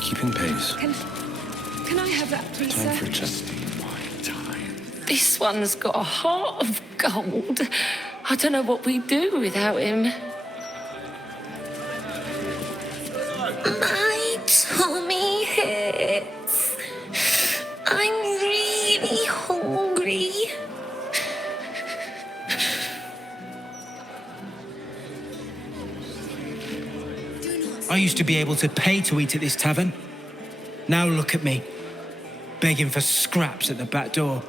Keeping pace. Can I have that, please, Time sir? for a chat. This one's got a heart of gold. I don't know what we'd do without him. My tummy hurts. I'm really hungry. I used to be able to pay to eat at this tavern. Now look at me, begging for scraps at the back door.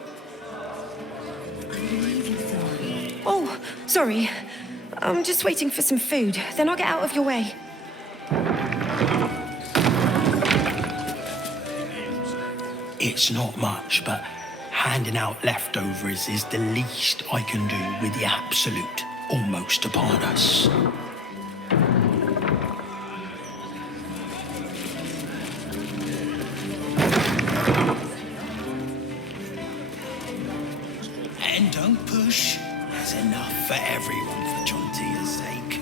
Oh, sorry. I'm just waiting for some food. Then I'll get out of your way. It's not much, but handing out leftovers is the least I can do with the absolute almost upon us. And don't push. There's enough for everyone for John Tia's sake.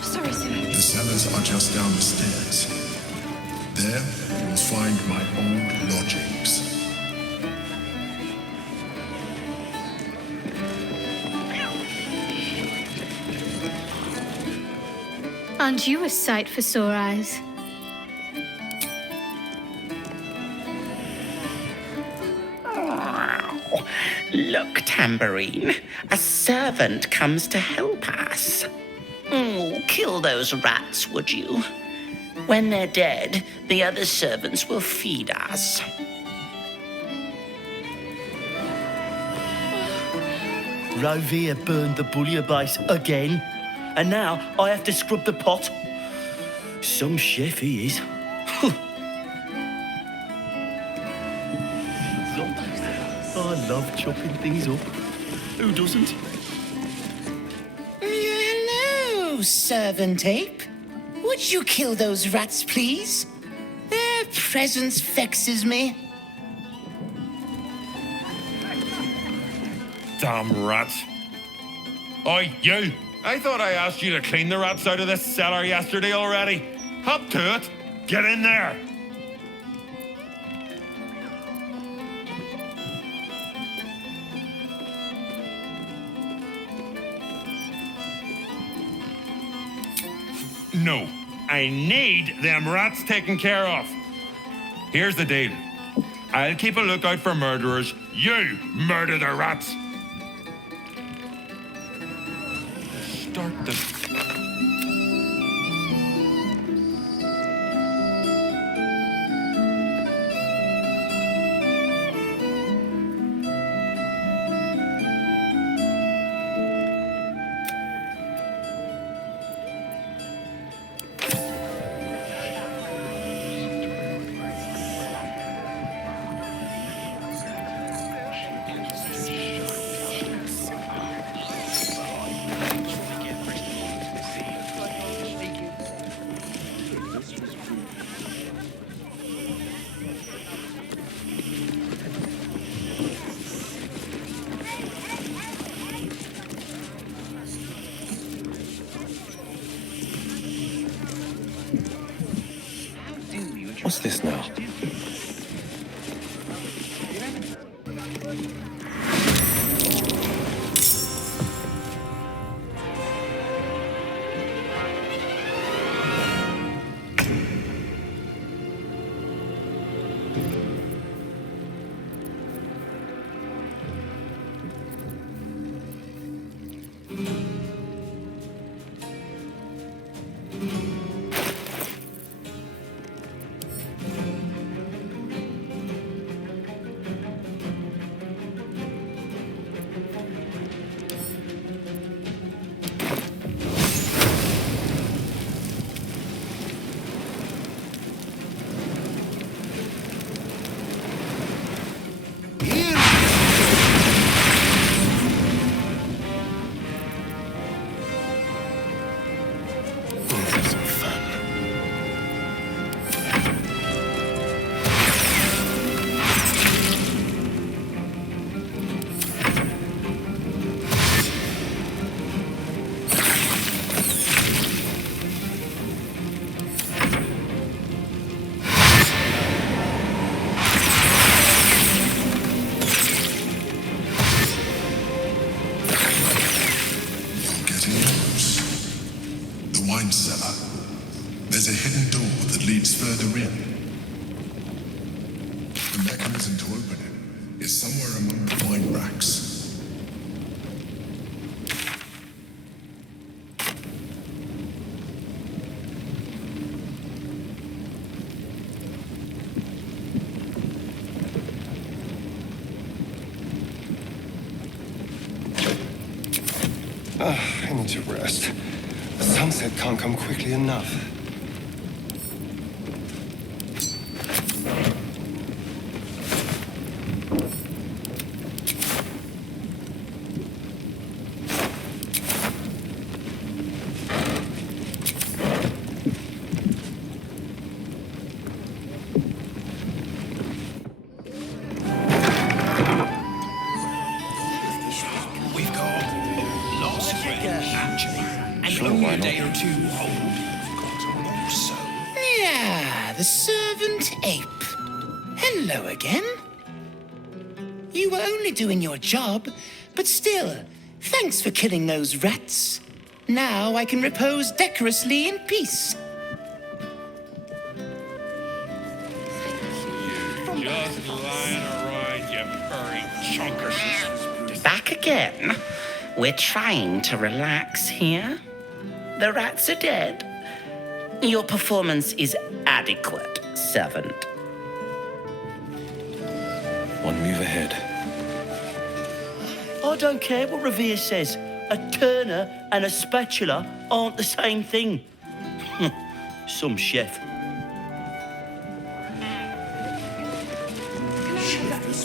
Sorry, sir. The cellars are just down the stairs. There, you will find my old lodgings. Aren't you a sight for sore eyes? Look, Tambourine, a servant comes to help us. Kill those rats, would you? When they're dead, the other servants will feed us. Rovia burned the bouillabaisse again, and now I have to scrub the pot. Some chef he is. I love chopping things up. Who doesn't? Hello, servant ape. Would you kill those rats, please? Their presence vexes me. Damn rats. Oi, you! I thought I asked you to clean the rats out of this cellar yesterday already. Hop to it. Get in there. No, I need them rats taken care of. Here's the deal. I'll keep a lookout for murderers. You murder the rats. Start the... What's this now? wine cellar. There's a hidden door that leads further in. The mechanism to open it is somewhere among the wine racks. I need to rest. The sunset can't come quickly enough. Yeah, the servant ape. Hello again. You were only doing your job, but still, thanks for killing those rats. Now I can repose decorously in peace. Just lying around, you furry chunkers. Back again. We're trying to relax here. The rats are dead. Your performance is adequate, servant. One move ahead. I don't care what Revere says. A turner and a spatula aren't the same thing. Some chef.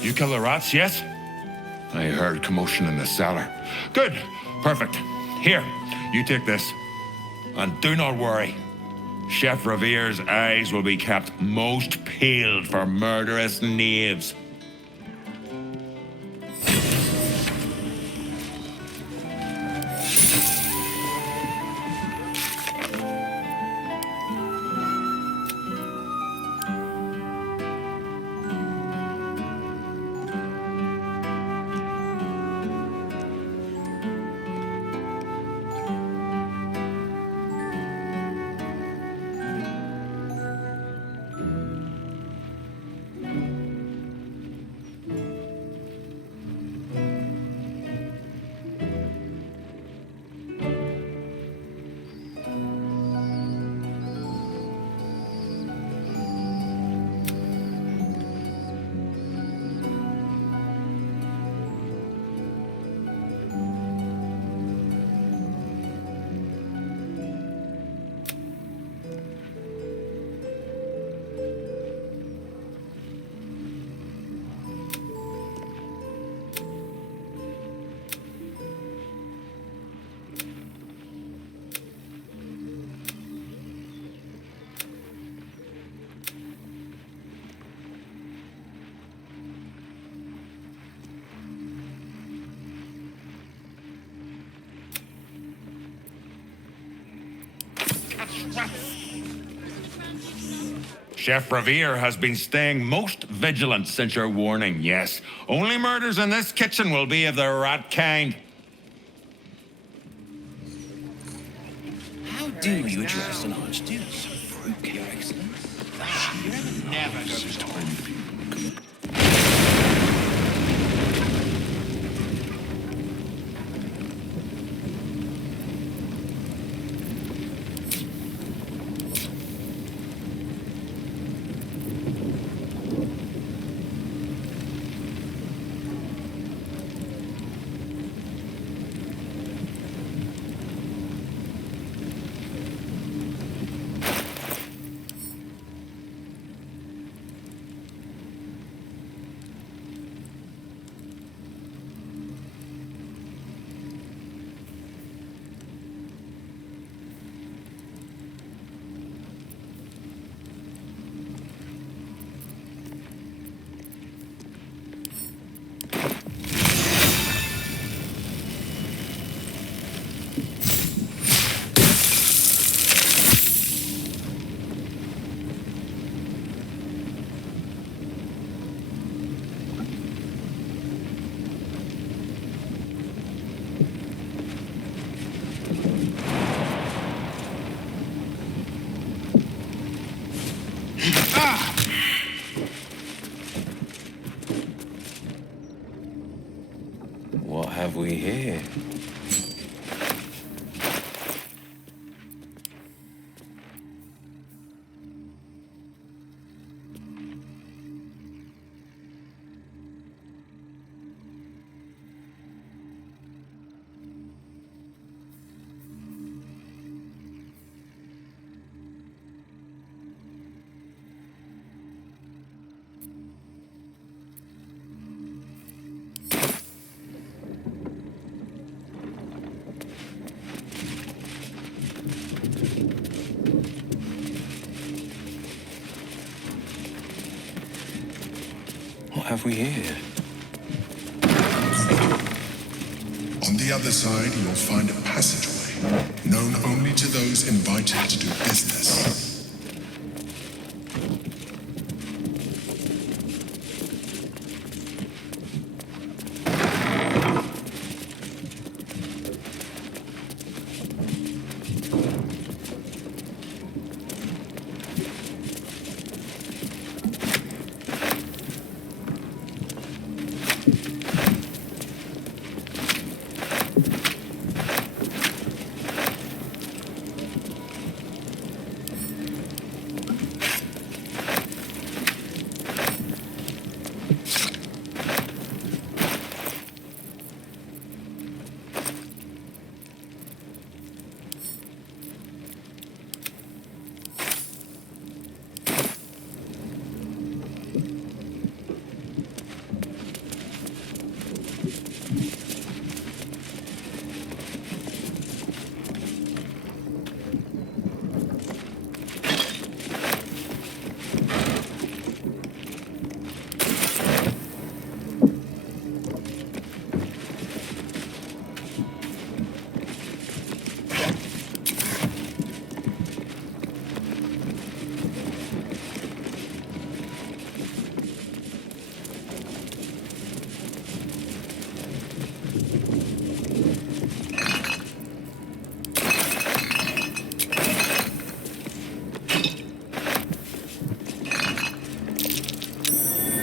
You kill the rats, yes? I heard commotion in the cellar. Good. Perfect. Here, you take this. And do not worry. Chef Revere's eyes will be kept most peeled for murderous knaves. Chef Revere has been staying most vigilant since your warning, yes. Only murders in this kitchen will be of the rat kind. How do you address an archduke? So frugal, Your Excellency. Never goes to have we here? On the other side, you'll find a passageway, known only to those invited to do business.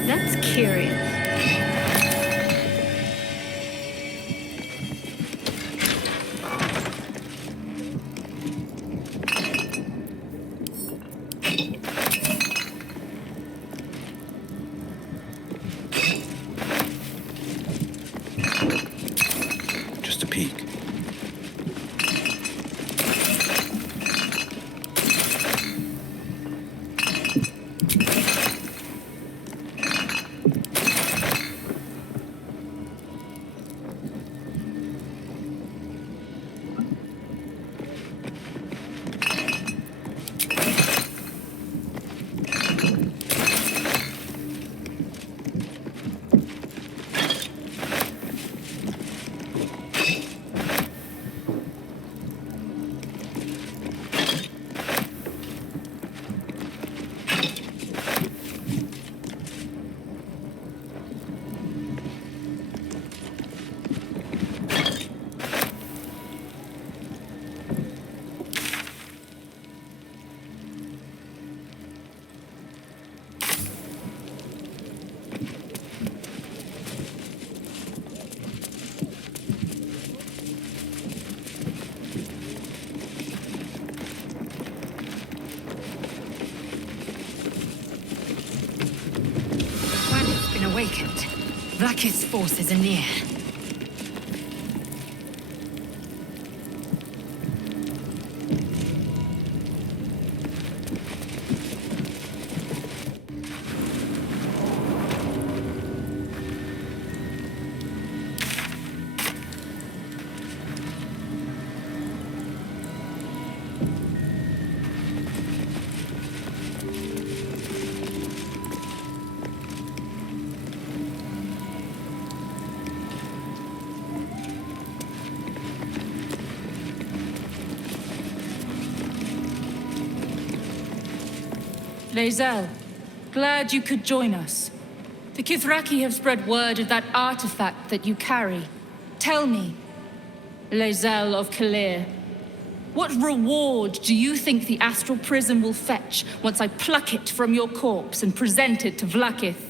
That's curious. Just a peek. Awakened. Vlaakith's forces are near. Lae'zel, glad you could join us. The Kithraki have spread word of that artifact that you carry. Tell me, Lae'zel of Kalir, what reward do you think the astral prism will fetch once I pluck it from your corpse and present it to Vlaakith?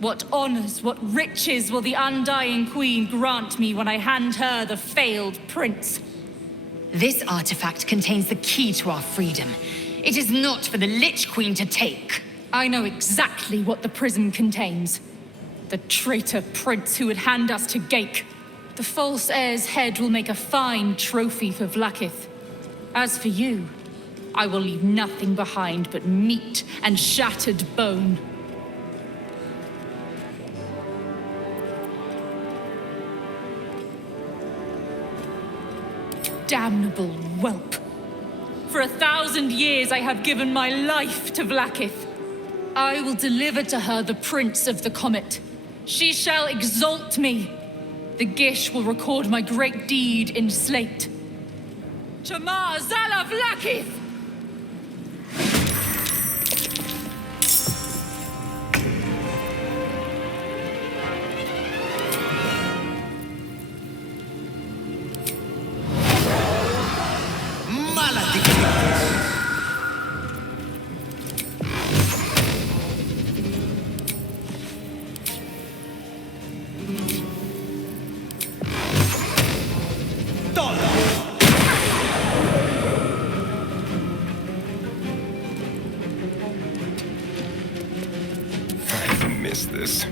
What honors, what riches will the Undying Queen grant me when I hand her the failed prince? This artifact contains the key to our freedom. It is not for the Lich Queen to take. I know exactly what the prism contains. The traitor prince who would hand us to Gake. The false heir's head will make a fine trophy for Vlaakith. As for you, I will leave nothing behind but meat and shattered bone. Damnable whelp. For 1,000 years I have given my life to Vlaakith. I will deliver to her the Prince of the Comet. She shall exalt me. The Gish will record my great deed in slate. Chamar Zalav Lakith! I miss this.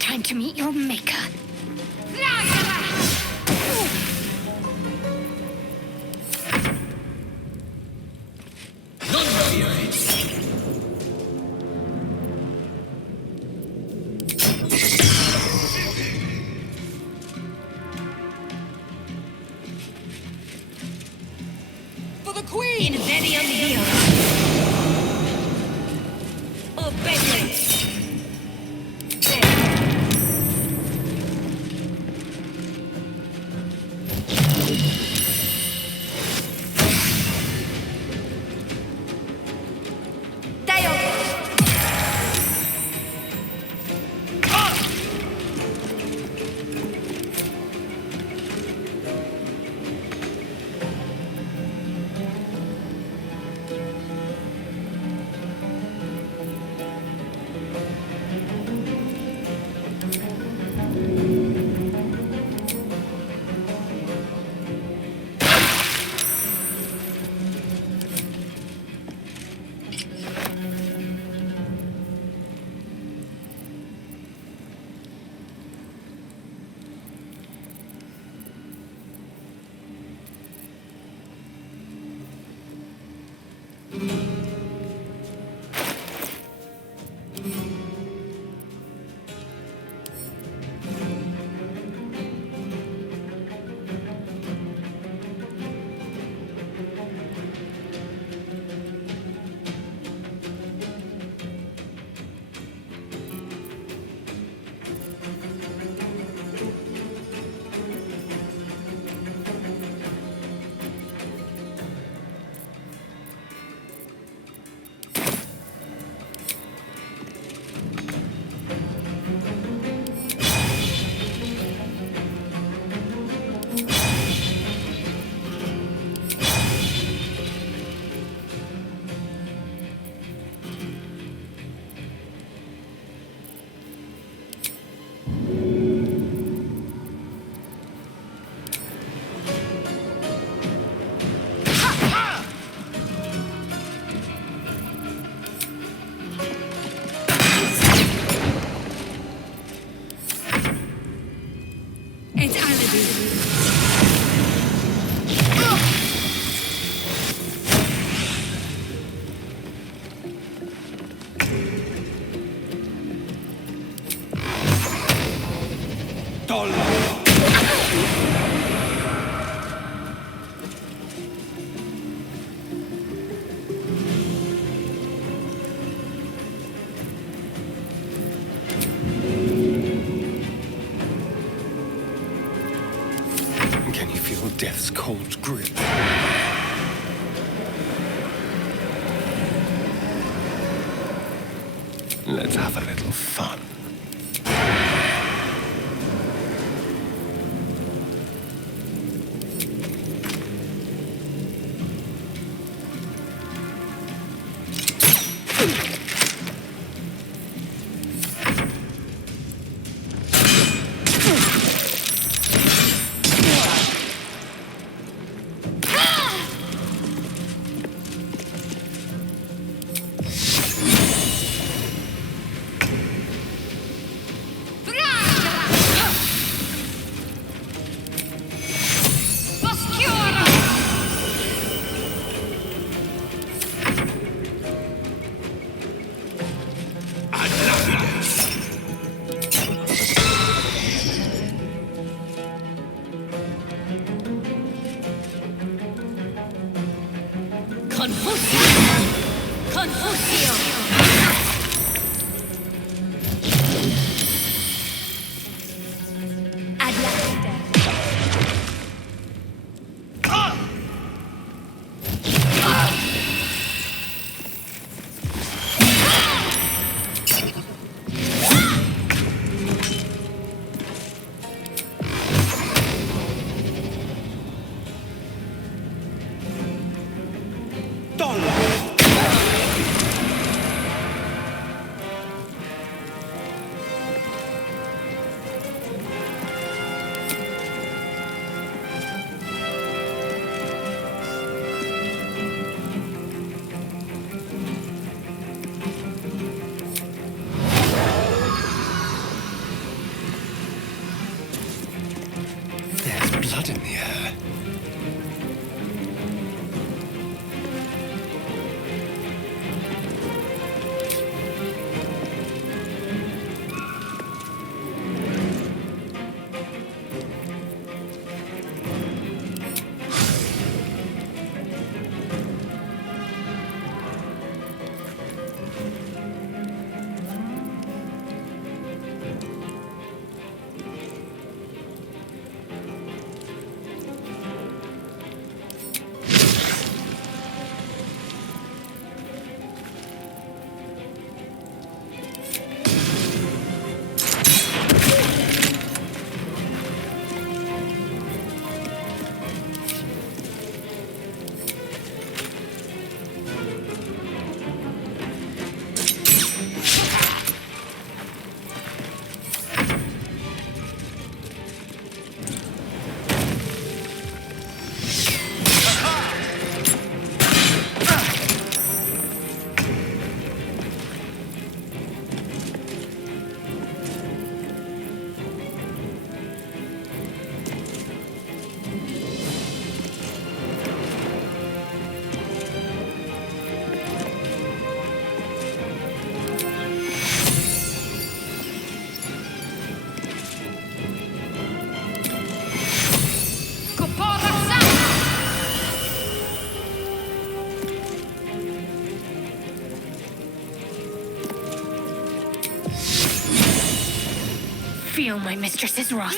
Time to meet your maker. For the Queen! In Vedium Heal. Oh, Belynne! death's cold grip. Let's have a little fun. Blood in the air. Feel my mistress's wrath.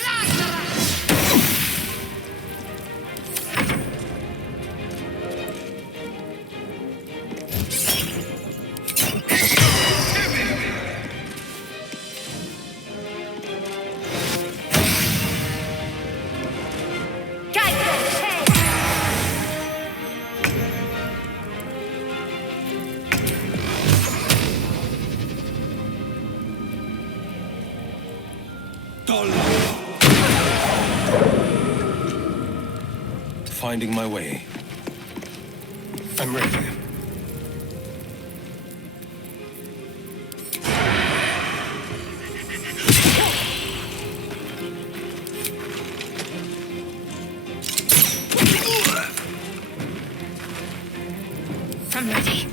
Finding my way. I'm ready. I'm ready.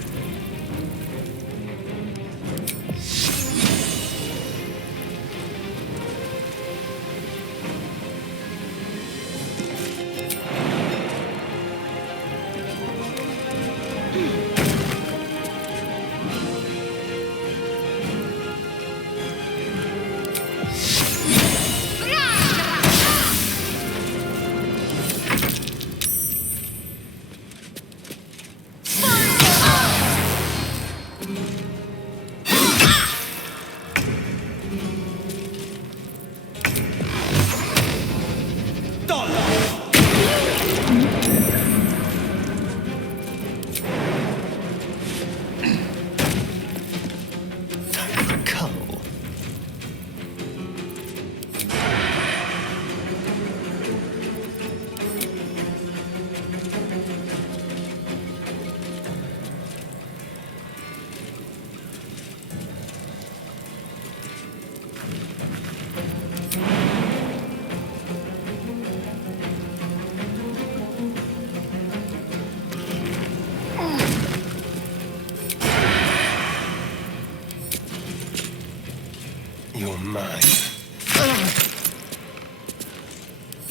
You're mine.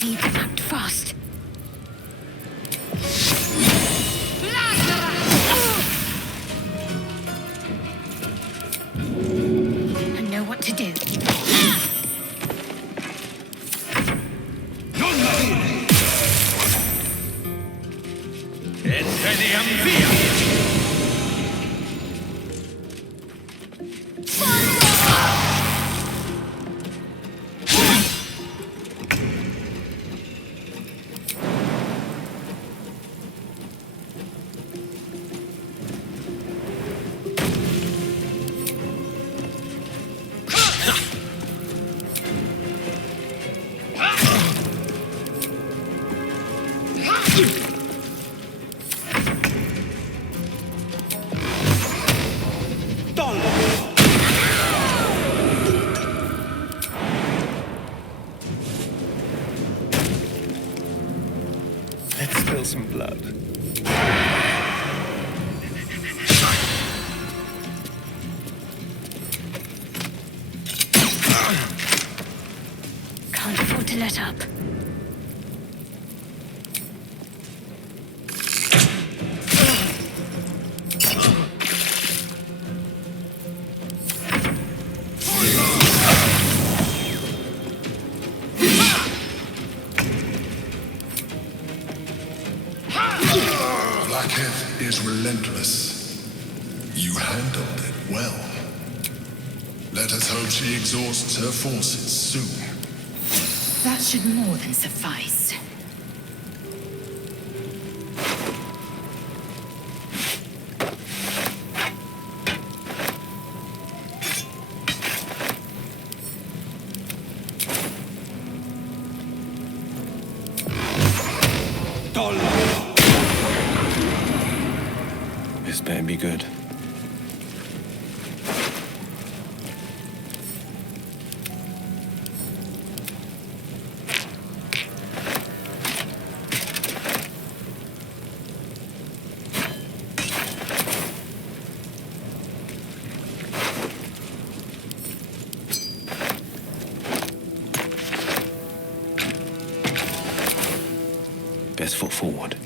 Need to act fast. I know what to do. Let's spill some blood. Can't afford to let up. Blackheath is relentless. You handled it well. Let us hope she exhausts her forces soon. That should more than suffice. This better be good. Best foot forward.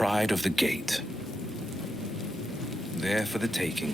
pride of the gate. There for the taking.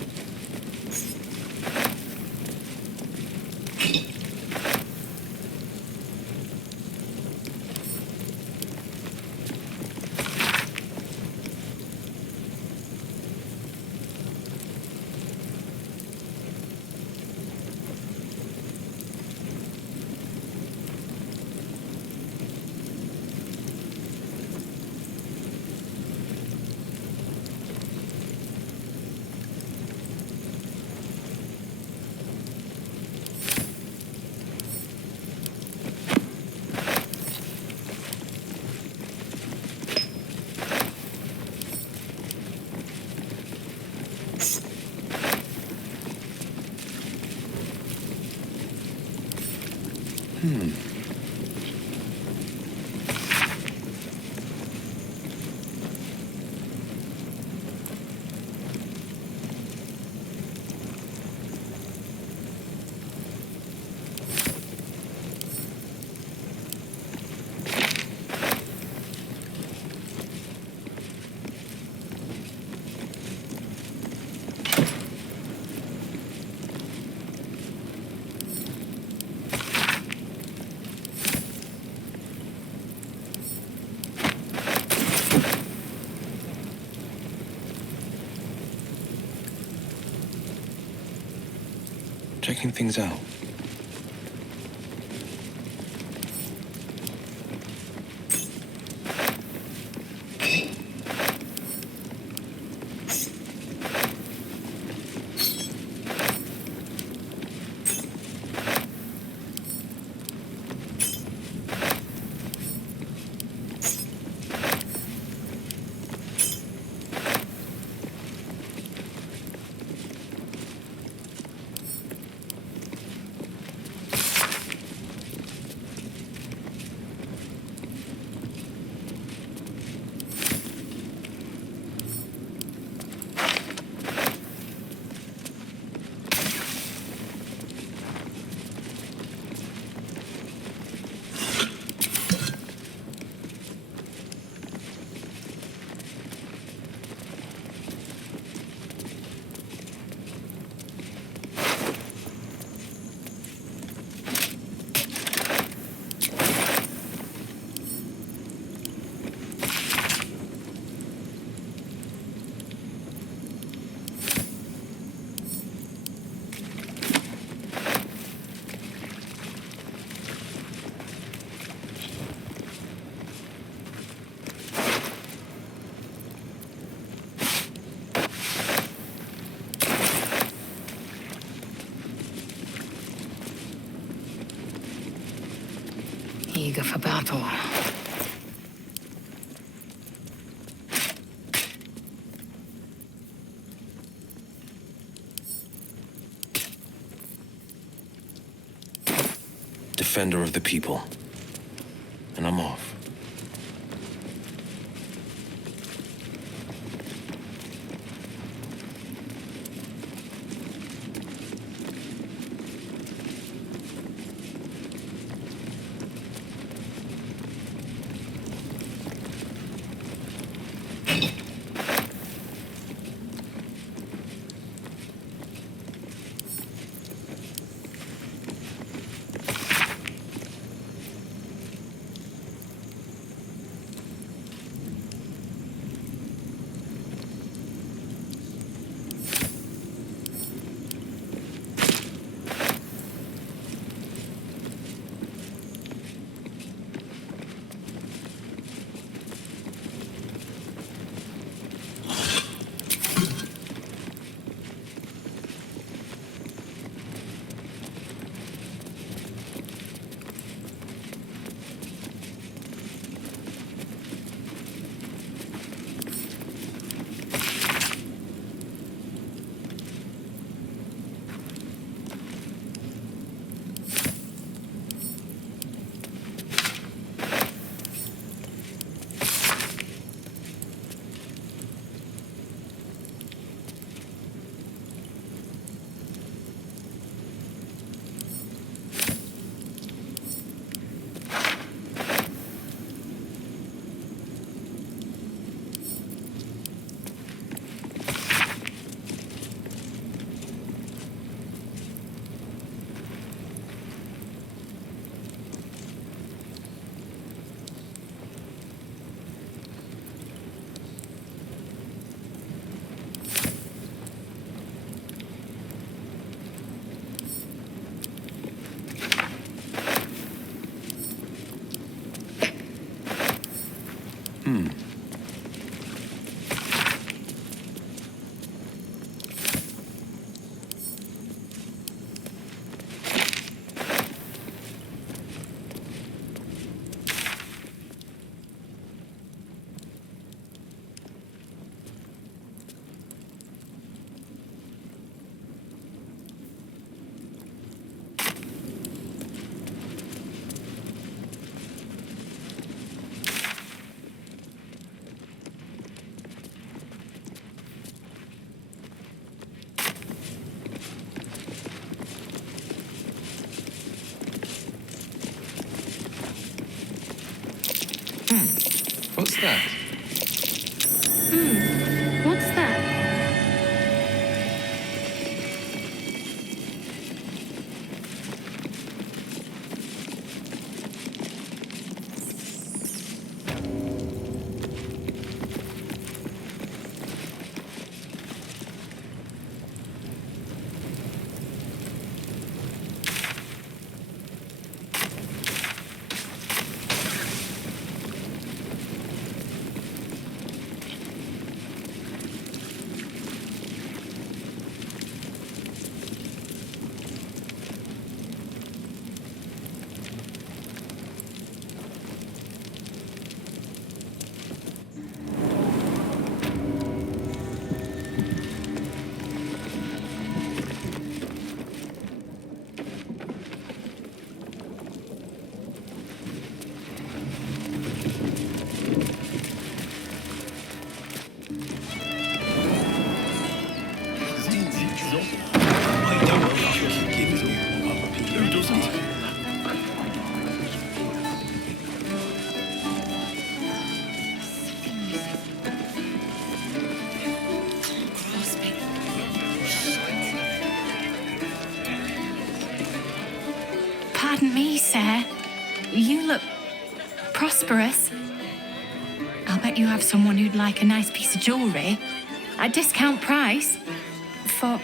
Checking things out. Eager for battle. Defender of the people. And I'm off. What's that? What's that? Pardon me, sir. You look prosperous. I'll bet you have someone who'd like a nice piece of jewellery at discount price for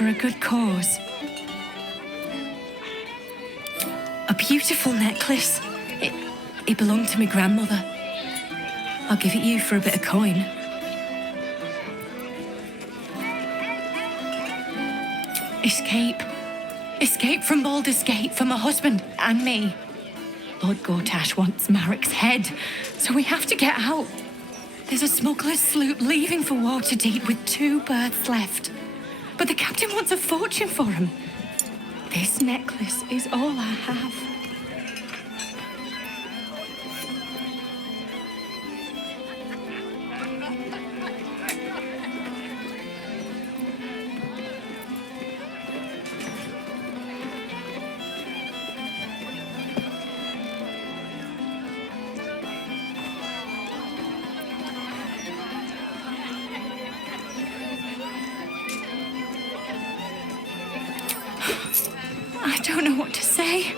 a good cause. A beautiful necklace. It belonged to my grandmother. I'll give it you for a bit of coin. Escape. Escape from Baldur's Gate for my husband and me. Lord Gortash wants Marek's head, so we have to get out. There's a smuggler's sloop leaving for Waterdeep with 2 berths left. But the captain wants a fortune for him. This necklace is all I have. I don't know what to say,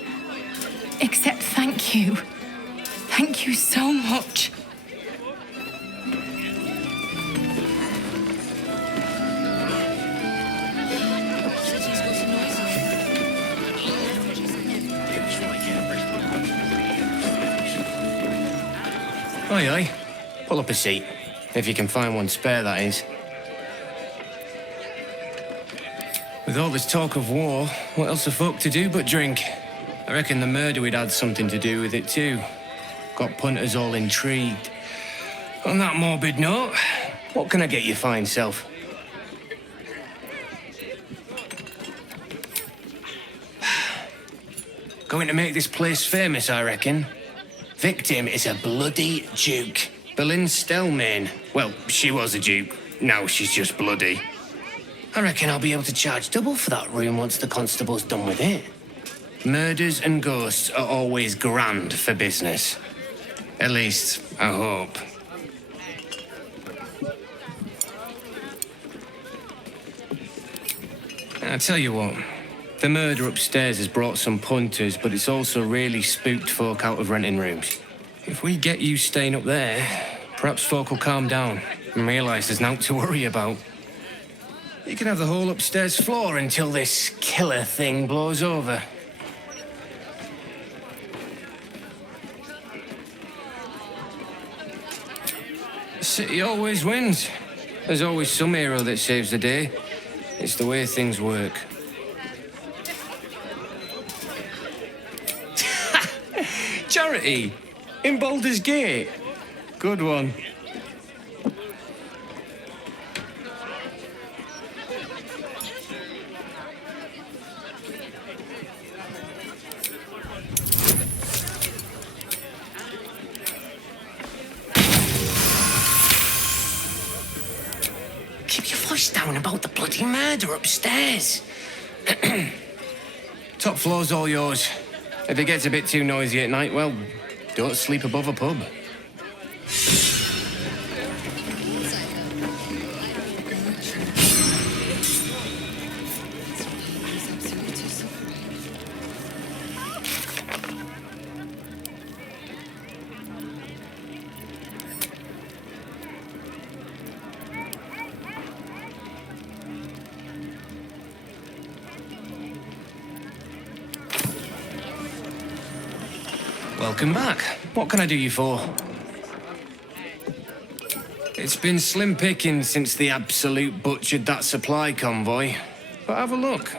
except thank you. Thank you so much. Aye, aye. Pull up a seat. If you can find one spare, that is. With all this talk of war, what else are folk to do but drink? I reckon the murder would had something to do with it too. Got punters all intrigued. On that morbid note, what can I get you fine self? Going to make this place famous, I reckon. Victim is a bloody duke. Belynne Stelmane. Well, she was a duke. Now she's just bloody. I reckon I'll be able to charge double for that room once the constable's done with it. Murders and ghosts are always grand for business. At least, I hope. I tell you what, the murder upstairs has brought some punters, but it's also really spooked folk out of renting rooms. If we get you staying up there, perhaps folk will calm down and realise there's naught to worry about. You can have the whole upstairs floor until this killer thing blows over. The city always wins. There's always some hero that saves the day. It's the way things work. Charity! In Baldur's Gate. Good one. Keep your voice down about the bloody murder upstairs. Top floor's all yours. If it gets a bit too noisy at night, well, don't sleep above a pub. welcome back. What can I do you for? It's been slim picking since the Absolute butchered that supply convoy. But have a look.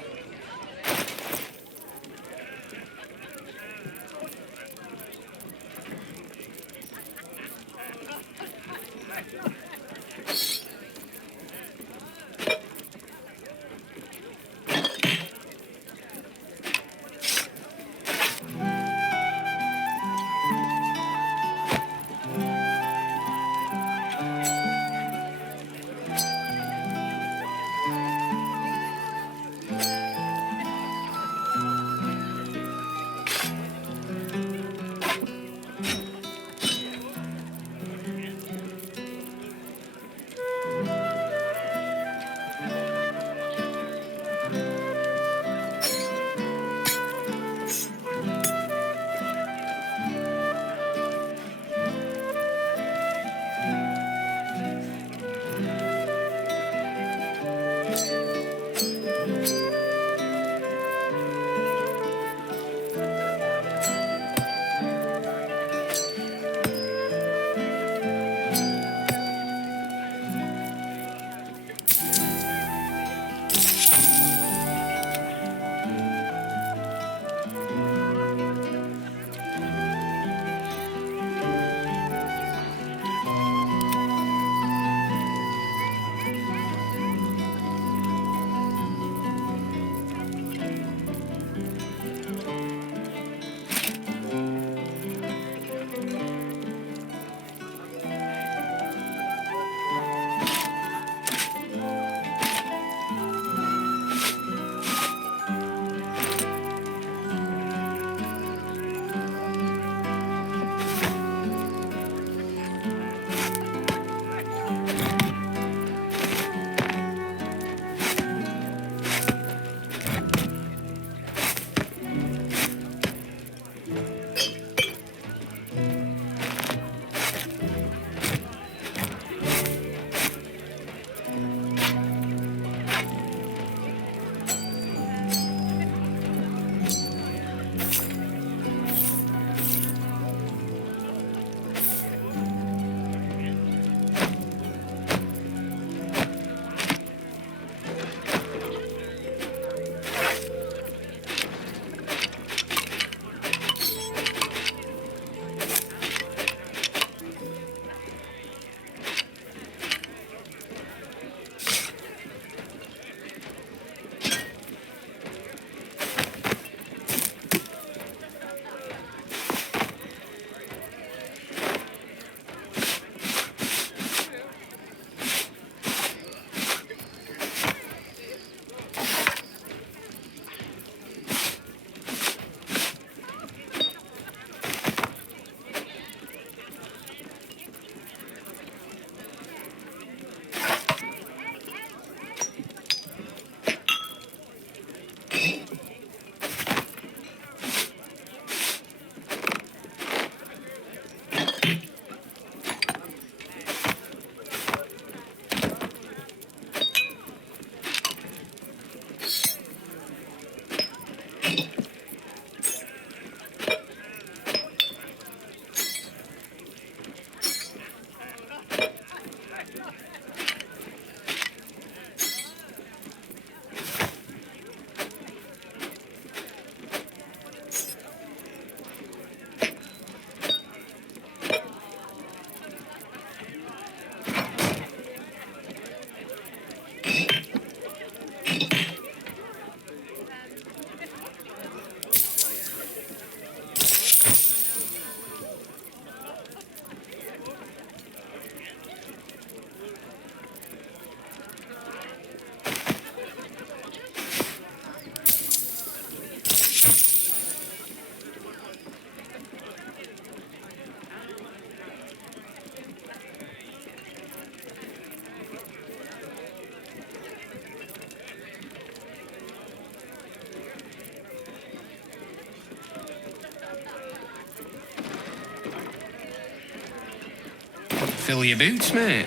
Fill your boots, mate.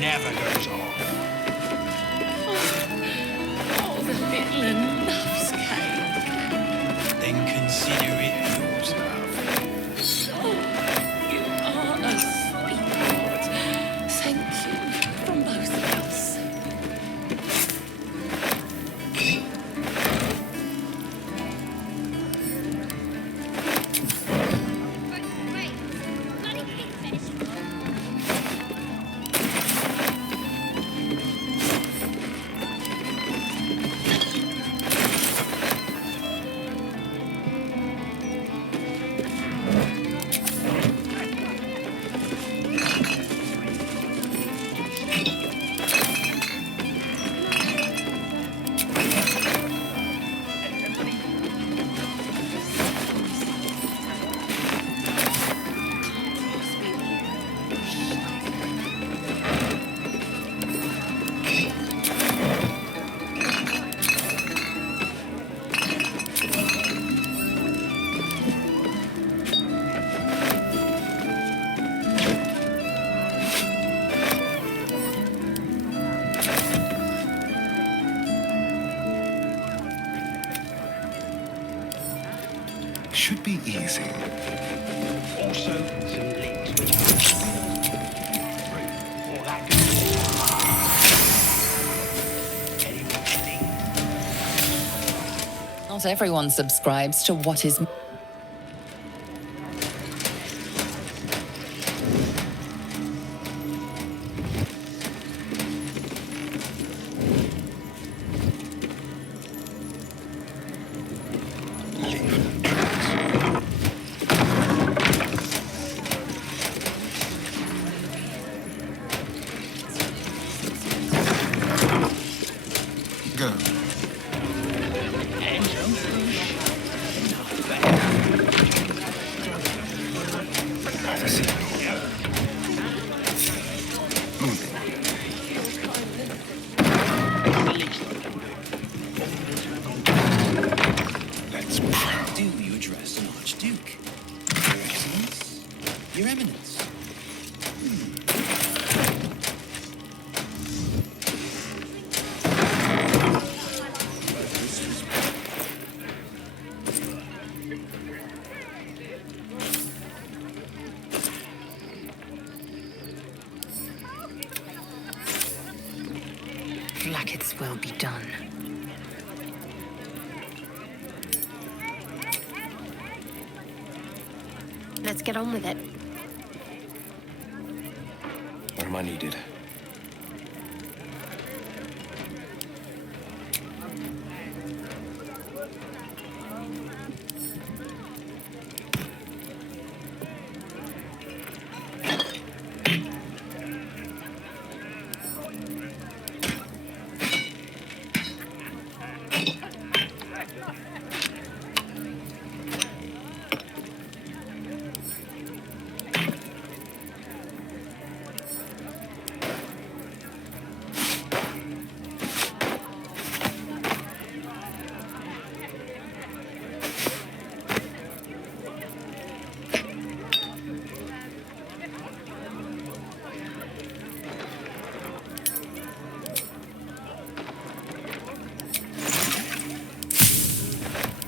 Never goes off. Oh, the Belynne loves cake. Then consider it yours, love. Oh, you are a sweetheart. Thank you from both of us. Should be easy. Also, some links which all that good. Not everyone subscribes to what is. Go. Let's proud. Do you address an Archduke? Your Excellence? Your Eminence? Like it's well be done. Let's get on with it. Where am I needed?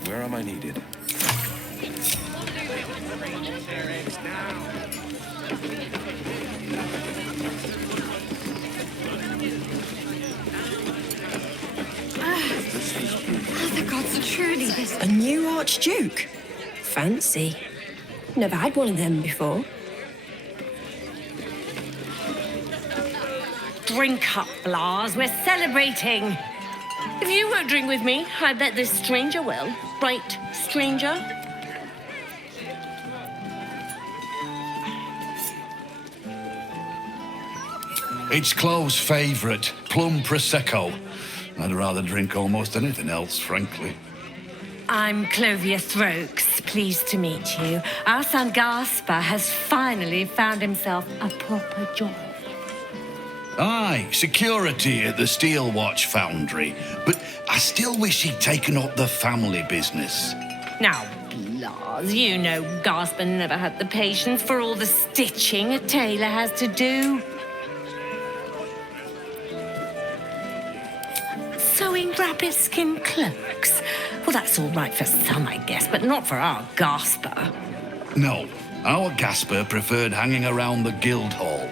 Where am I needed? The gods are truly this. A new Archduke? Fancy. Never had one of them before. Drink up, Blas. We're celebrating. If you won't drink with me, I bet this stranger will. Right, stranger? It's Chloe's favourite, plum prosecco. I'd rather drink almost anything else, frankly. I'm Clovia Throaks. Pleased to meet you. Our son Gaspar has finally found himself a proper job. Aye, security at the Steel Watch Foundry. But I still wish he'd taken up the family business. Now, Blas, you know Gaspar never had the patience for all the stitching a tailor has to do. Sewing rabbit-skin cloaks? Well, that's all right for some, I guess, but not for our Gaspar. No, our Gaspar preferred hanging around the guild hall.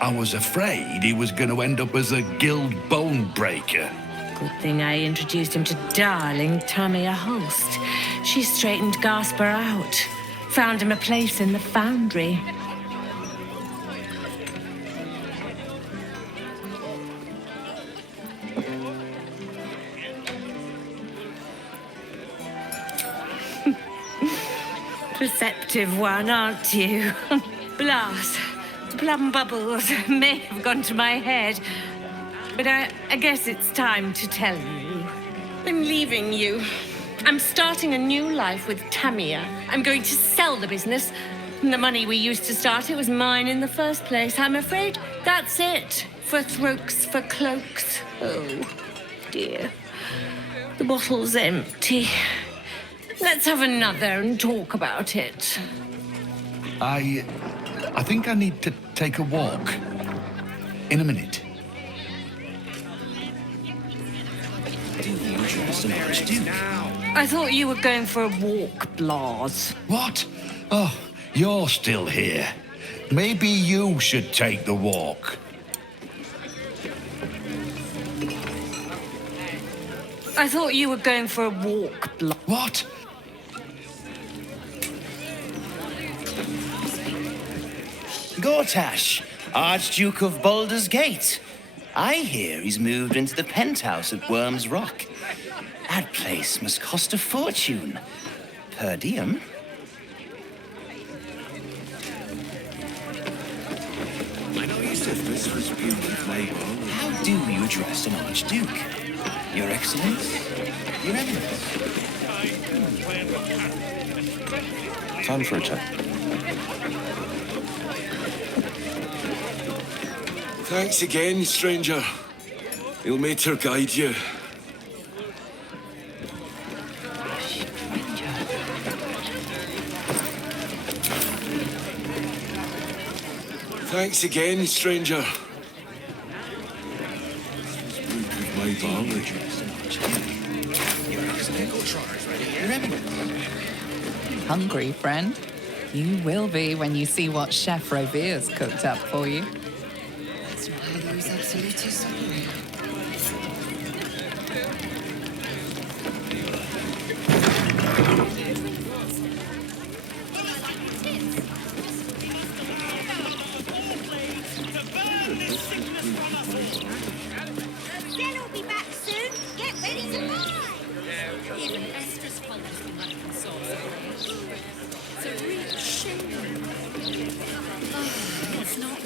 I was afraid he was going to end up as a guild bone breaker. Good thing I introduced him to darling Tamia Holst. She straightened Gaspar out, found him a place in the foundry. Perceptive one, aren't you? Blas, plum bubbles may have gone to my head, but I guess it's time to tell you. I'm leaving you. I'm starting a new life with Tamia. I'm going to sell the business. The money we used to start it was mine in the first place. I'm afraid that's it for Throaks for Cloaks. Oh, dear. The bottle's empty. Let's have another and talk about it. I think I need to take a walk. In a minute. I thought you were going for a walk, Blas. What? Oh, you're still here. Maybe you should take the walk. I thought you were going for a walk, Blas. What? Gortash, Archduke of Baldur's Gate. I hear he's moved into the penthouse at Worm's Rock. That place must cost a fortune. Per diem. I know you said this was beautiful. How do you address an Archduke? Your Excellence? Your Eminence? Time for a chat. Thanks again, stranger. Ilmater guide you. Thanks again, stranger. My Baldur. Hungry, friend? You will be when you see what Chef Rovere's cooked up for you. That's not how those absolutists operate.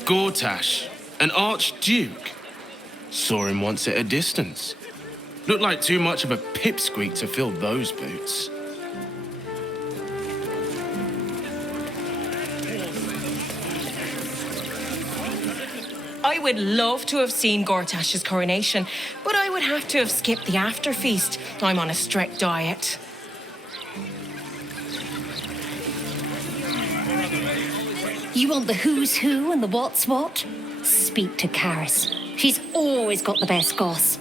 Gortash, an archduke. Saw him once at a distance. Looked like too much of a pipsqueak to fill those boots. I would love to have seen Gortash's coronation, but I would have to have skipped the after feast. I'm on a strict diet. You want the who's who and the what's what? Speak to Karis. She's always got the best goss.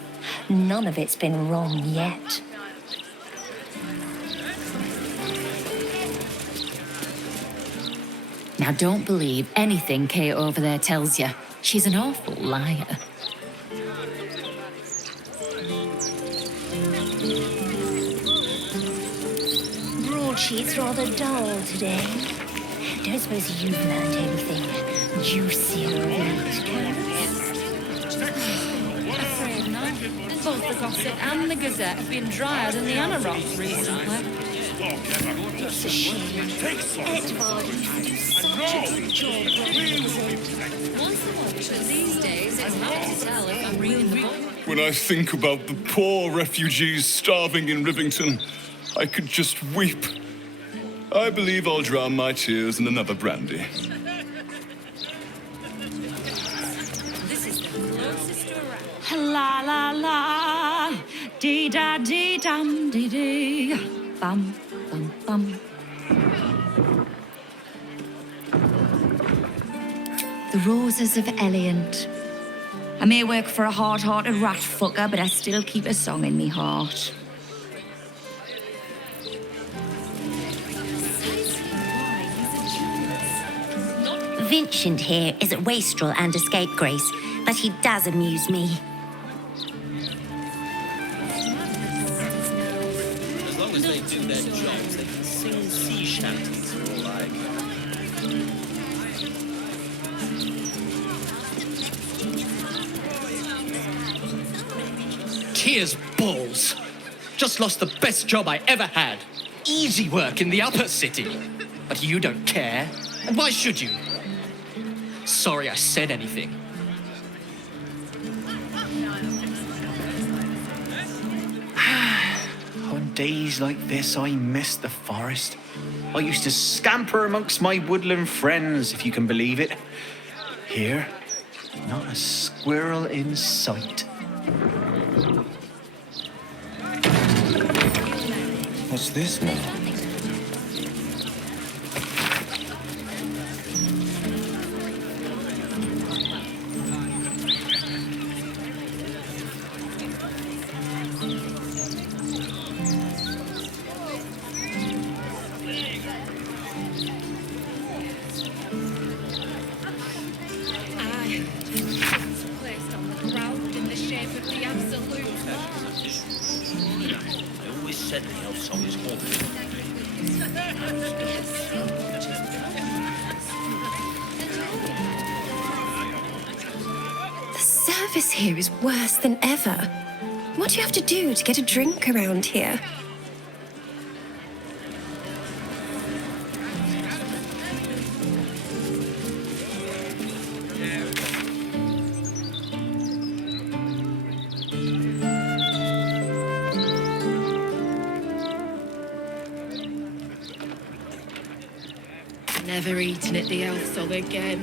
None of it's been wrong yet. Now don't believe anything Kate over there tells you. She's an awful liar. Broadsheet's rather dull today. Don't suppose you've learned anything juicy or elite, Karis? both the Gossip and the Gazette have been drier than the Anorak recently. It's a shame. Edvard used to do such a good job representing. Once the watchers these days, it's hard to tell if I'm reading the book. When I think about the poor refugees starving in Rivington, I could just weep. I believe I'll drown my tears in another brandy. This is the closest to around. La la la, dee da dee dum dee dee, bum bum bum. The Roses of Eliant. I may work for a hard-hearted rat fucker, but I still keep a song in me heart. Vincent here is a wastrel and a scapegrace, but he does amuse me. As long as they do their jobs, they can sing sea shanties for all I Tears balls. Just lost the best job I ever had. Easy work in the upper city. But you don't care. And why should you? Sorry I said anything. On days like this, I miss the forest. I used to scamper amongst my woodland friends, if you can believe it. Here, not a squirrel in sight. What's this now? Placed on the ground in the shape of the absolute. I always said the elves always awful. The service here is worse than ever. What do you have to do to get a drink around here? Never eating at the Elfsol again.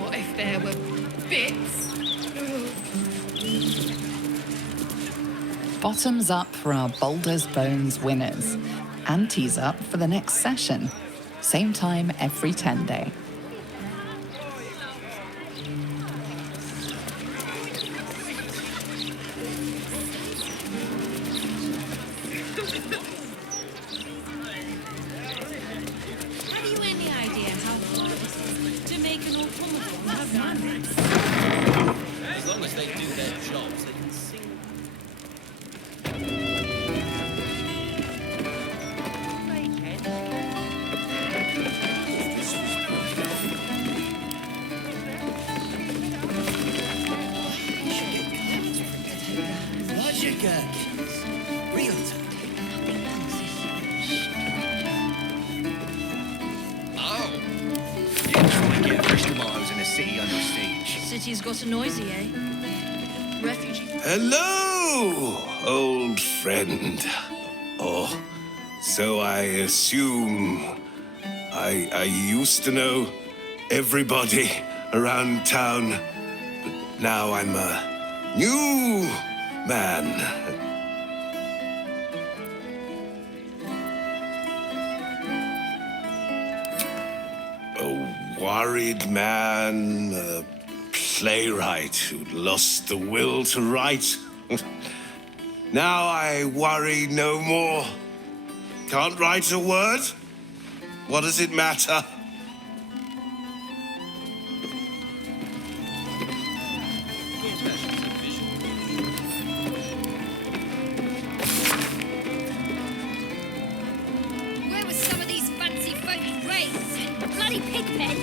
What if there were bits? Bottoms up for our Baldur's Bones winners. Ante's up for the next session. Same time every 10 day. Have you any idea how hard it is to make an automaton have manners? As long as they do their jobs, they can sing. Roger Gherkins. Real Oh! You try and get fresh tomatoes in a city under siege. City's got a noisy, eh? Refugee. Hello, old friend. Oh, so I assume I used to know everybody around town, but now I'm a new man. A worried man, a playwright who'd lost the will to write. Now I worry no more. Can't write a word? What does it matter? Where were some of these fancy folk raised? Bloody pigpen!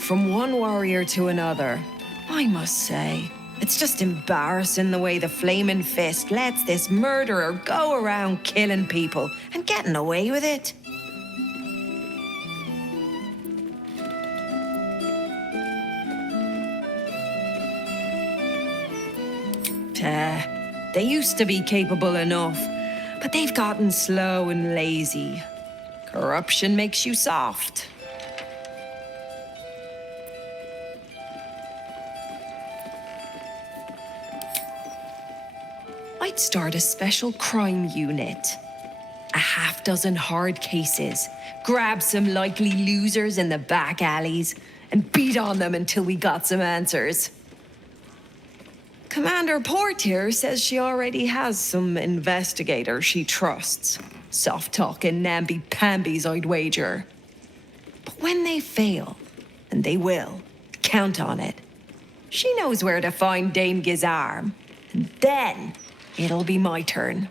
From one warrior to another, I must say, it's just embarrassing the way the Flaming Fist lets this murderer go around killing people and getting away with it. They used to be capable enough, but they've gotten slow and lazy. Corruption makes you soft. I'd start a special crime unit. A half-dozen hard cases, grab some likely losers in the back alleys, and beat on them until we got some answers. Commander Portier says she already has some investigators she trusts. Soft-talking namby-pambies, I'd wager. But when they fail, and they will, count on it. She knows where to find Dame Gizarm, and then it'll be my turn.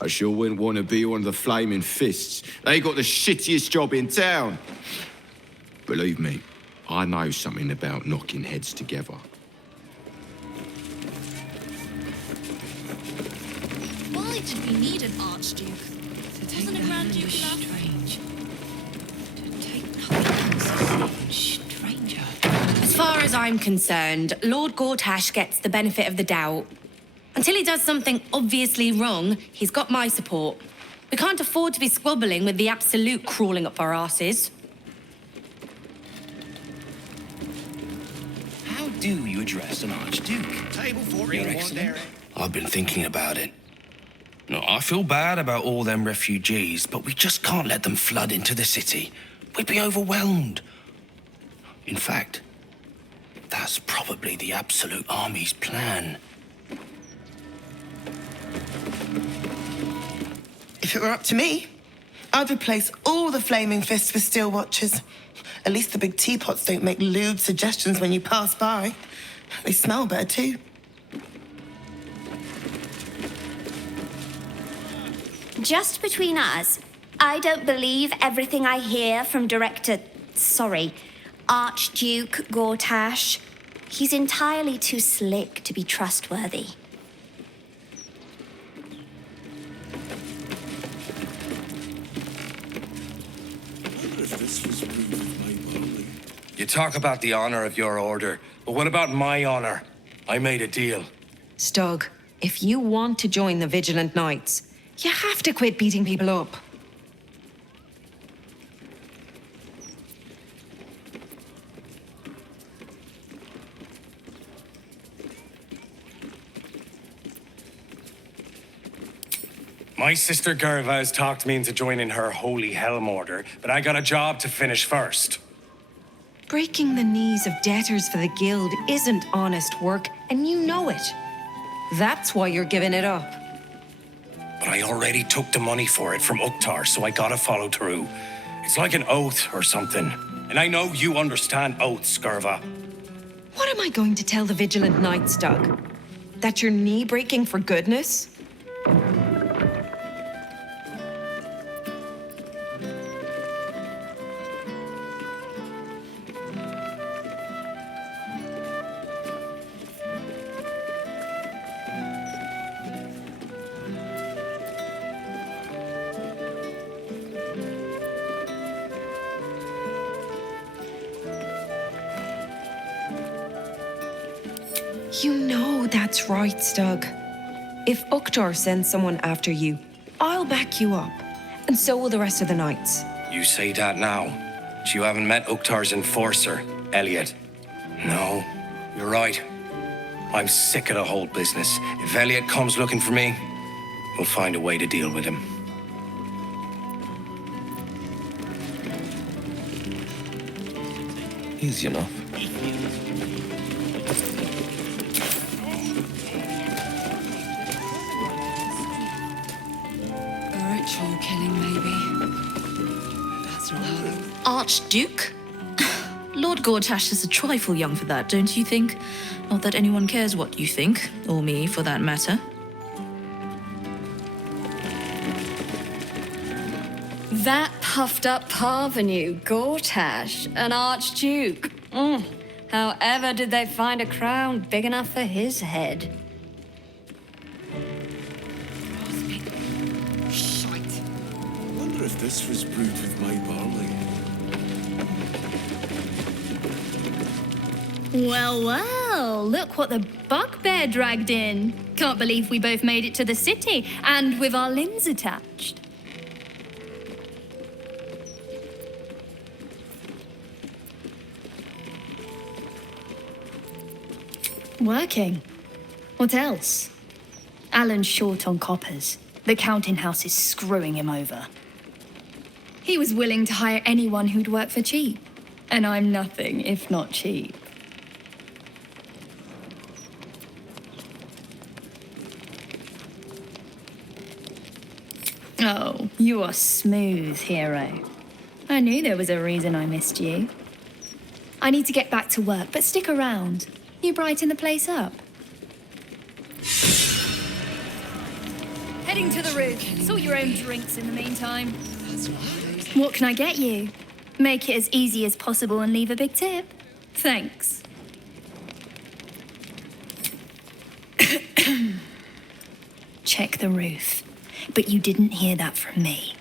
I sure wouldn't want to be one of the Flaming Fists. They got the shittiest job in town. Believe me, I know something about knocking heads together. Why did we need an Archduke? Wasn't a Grand Duke enough? Strange. To take nothing stranger. As far as I'm concerned, Lord Gortash gets the benefit of the doubt. Until he does something obviously wrong, he's got my support. We can't afford to be squabbling with the Absolute crawling up our asses. How do you address an Archduke? Table for Your Excellency. I've been thinking about it. No, I feel bad about all them refugees, but we just can't let them flood into the city. We'd be overwhelmed. In fact, that's probably the Absolute Army's plan. If it were up to me, I'd replace all the Flaming Fists with Steel Watchers. At least the big teapots don't make lewd suggestions when you pass by. They smell better, too. Just between us, I don't believe everything I hear from Archduke Gortash. He's entirely too slick to be trustworthy. You talk about the honor of your order, but what about my honor? I made a deal. Stug, if you want to join the Vigilant Knights, you have to quit beating people up. My sister Gerva has talked me into joining her Holy Helm Order, but I got a job to finish first. Breaking the knees of debtors for the Guild isn't honest work, and you know it. That's why you're giving it up. But I already took the money for it from Uktar, so I gotta follow through. It's like an oath or something. And I know you understand oaths, Gerva. What am I going to tell the Vigilant Knights, Doug? That you're knee-breaking for goodness? You know that's right, Stug. If Uktar sends someone after you, I'll back you up. And so will the rest of the knights. You say that now, but you haven't met Uktar's enforcer, Elliot. No, you're right. I'm sick of the whole business. If Elliot comes looking for me, we'll find a way to deal with him. Easy enough. Ritual killing, maybe. That's not how... Archduke? Lord Gortash is a trifle young for that, don't you think? Not that anyone cares what you think, or me for that matter. That puffed up parvenu, Gortash, an archduke. However did they find a crown big enough for his head? I wonder if this was brewed with my barley. Well, well, look what the bugbear dragged in. Can't believe we both made it to the city, and with our limbs attached. Working. What else? Alan's short on coppers. The counting house is screwing him over. He was willing to hire anyone who'd work for cheap. And I'm nothing if not cheap. Oh, you are smooth, hero. I knew there was a reason I missed you. I need to get back to work, but stick around. You brighten the place up. Heading to the roof. Sort your own drinks in the meantime. What can I get you? Make it as easy as possible and leave a big tip. Thanks. Check the roof. But you didn't hear that from me.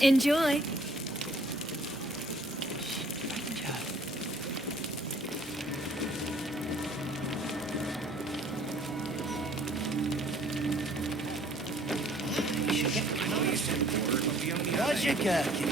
Enjoy. Roger, Gherkin.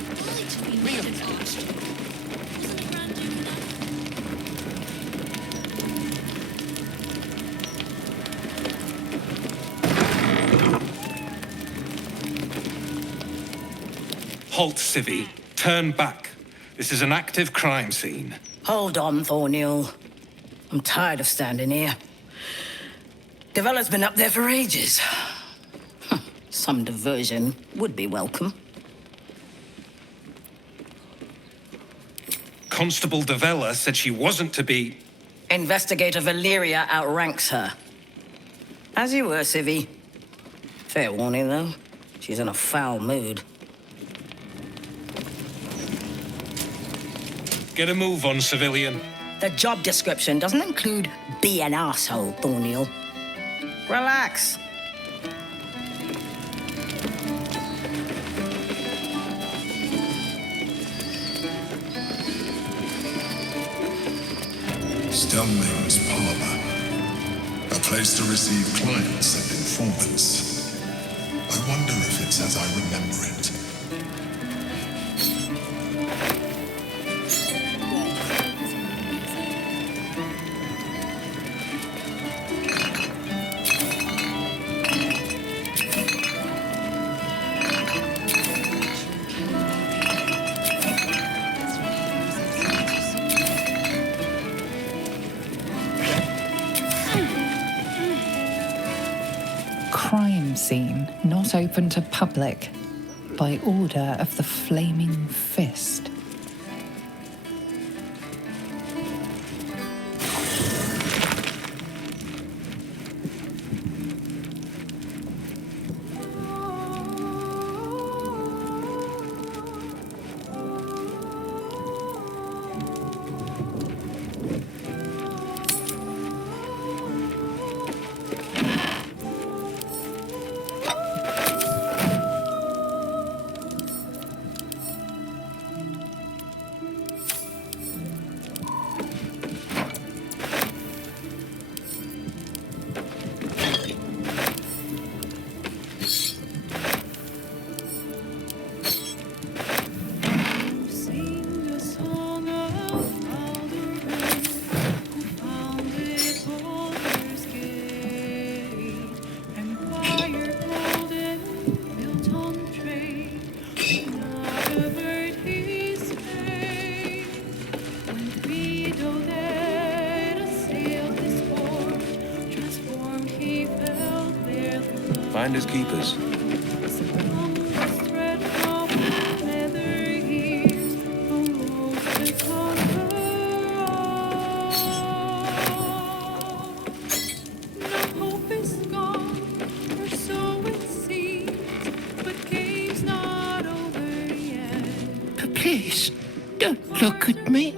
Halt, Civvy. Turn back. This is an active crime scene. Hold on, Thornhill. I'm tired of standing here. Devella's been up there for ages. Some diversion would be welcome. Constable Devella said she wasn't to be... Investigator Valeria outranks her. As you were, Civvy. Fair warning, though. She's in a foul mood. Get a move on, civilian. The job description doesn't include be an asshole, Thornhill. Relax. Stelmane's parlor. A place to receive clients and informants. I wonder if it's as I remember it. Crime scene not open to public by order of the Flaming Fist. finders keepers. But please, don't look at me.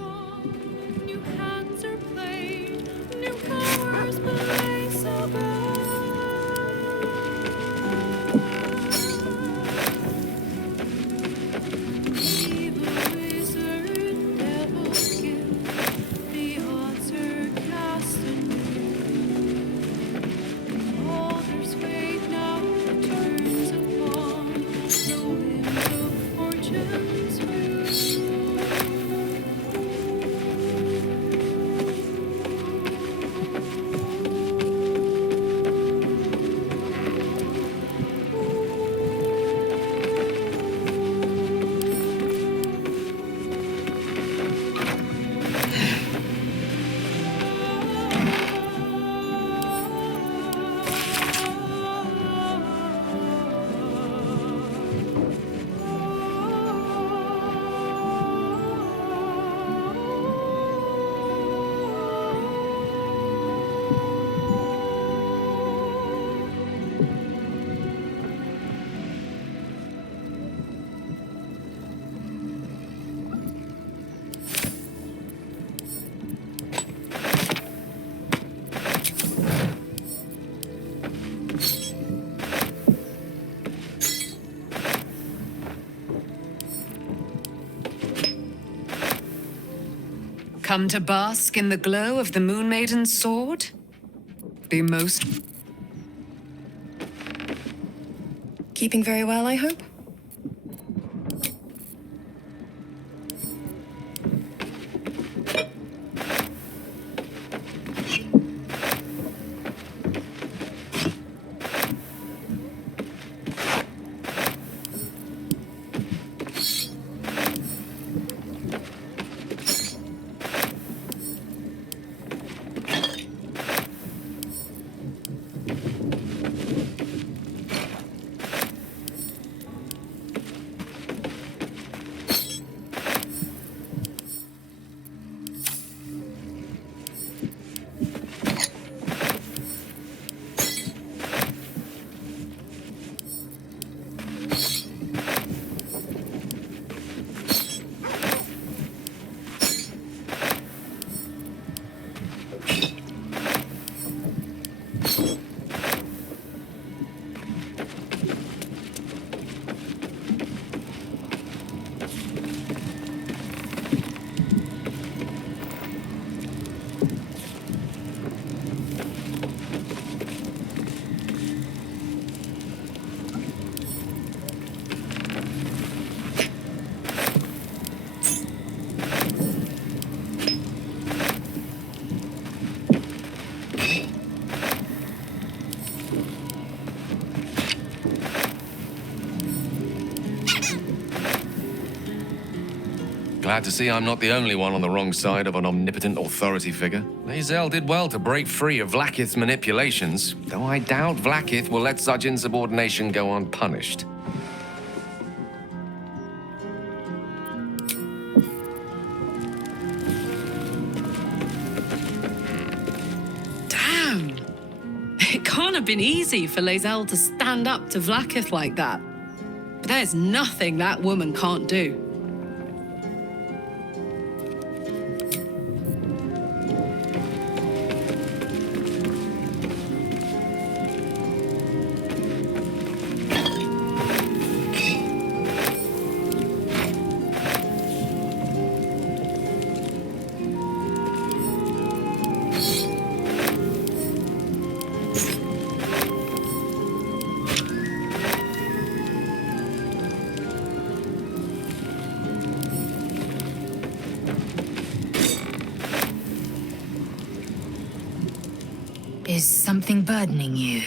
Come to bask in the glow of the Moon Maiden's sword? Be most... Keeping very well, I hope? Glad to see I'm not the only one on the wrong side of an omnipotent authority figure. Lae'zel did well to break free of Vlaakith's manipulations, though I doubt Vlaakith will let such insubordination go unpunished. Damn! It can't have been easy for Lae'zel to stand up to Vlaakith like that. But there's nothing that woman can't do. Is something burdening you?